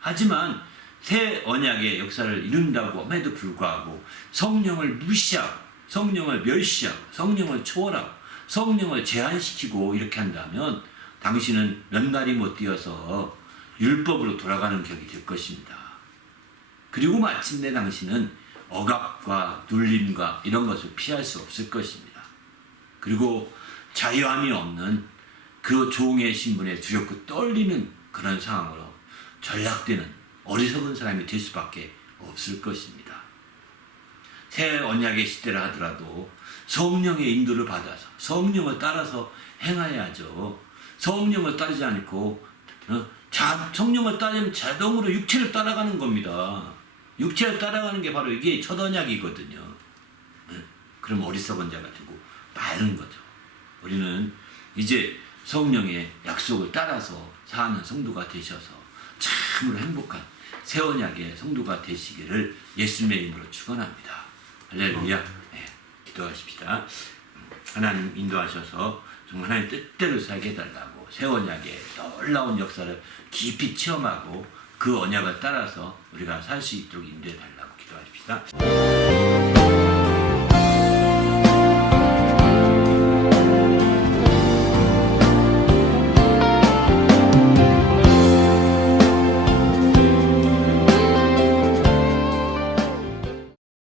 하지만 새 언약의 역사를 이룬다고 함에도 불구하고 성령을 무시하고 성령을 멸시하고 성령을 초월하고 성령을 제한시키고 이렇게 한다면 당신은 몇 날이 못 뛰어서 율법으로 돌아가는 격이 될 것입니다. 그리고 마침내 당신은 억압과 눌림과 이런 것을 피할 수 없을 것입니다. 그리고 자유함이 없는 그 종의 신분에 두렵고 떨리는 그런 상황으로 전락되는 어리석은 사람이 될 수밖에 없을 것입니다. 새 언약의 시대라 하더라도 성령의 인도를 받아서 성령을 따라서 행해야죠. 성령을 따르지 않고 성령을 따르면 자동으로 육체를 따라가는 겁니다. 육체를 따라가는 게 바로 이게 첫 언약이거든요. 그럼 어리석은 자가 되고 마른 거죠. 우리는 이제 성령의 약속을 따라서 사는 성도가 되셔서 참으로 행복한 새 언약의 성도가 되시기를 예수님의 이름으로 축원합니다. 할렐루야. 네, 기도하십시다. 하나님 인도하셔서 정말 하나님 뜻대로 살게 해달라고 새 언약의 놀라운 역사를 깊이 체험하고 그 언약을 따라서 우리가 살 수 있도록 인도해 달라고 기도하십시다.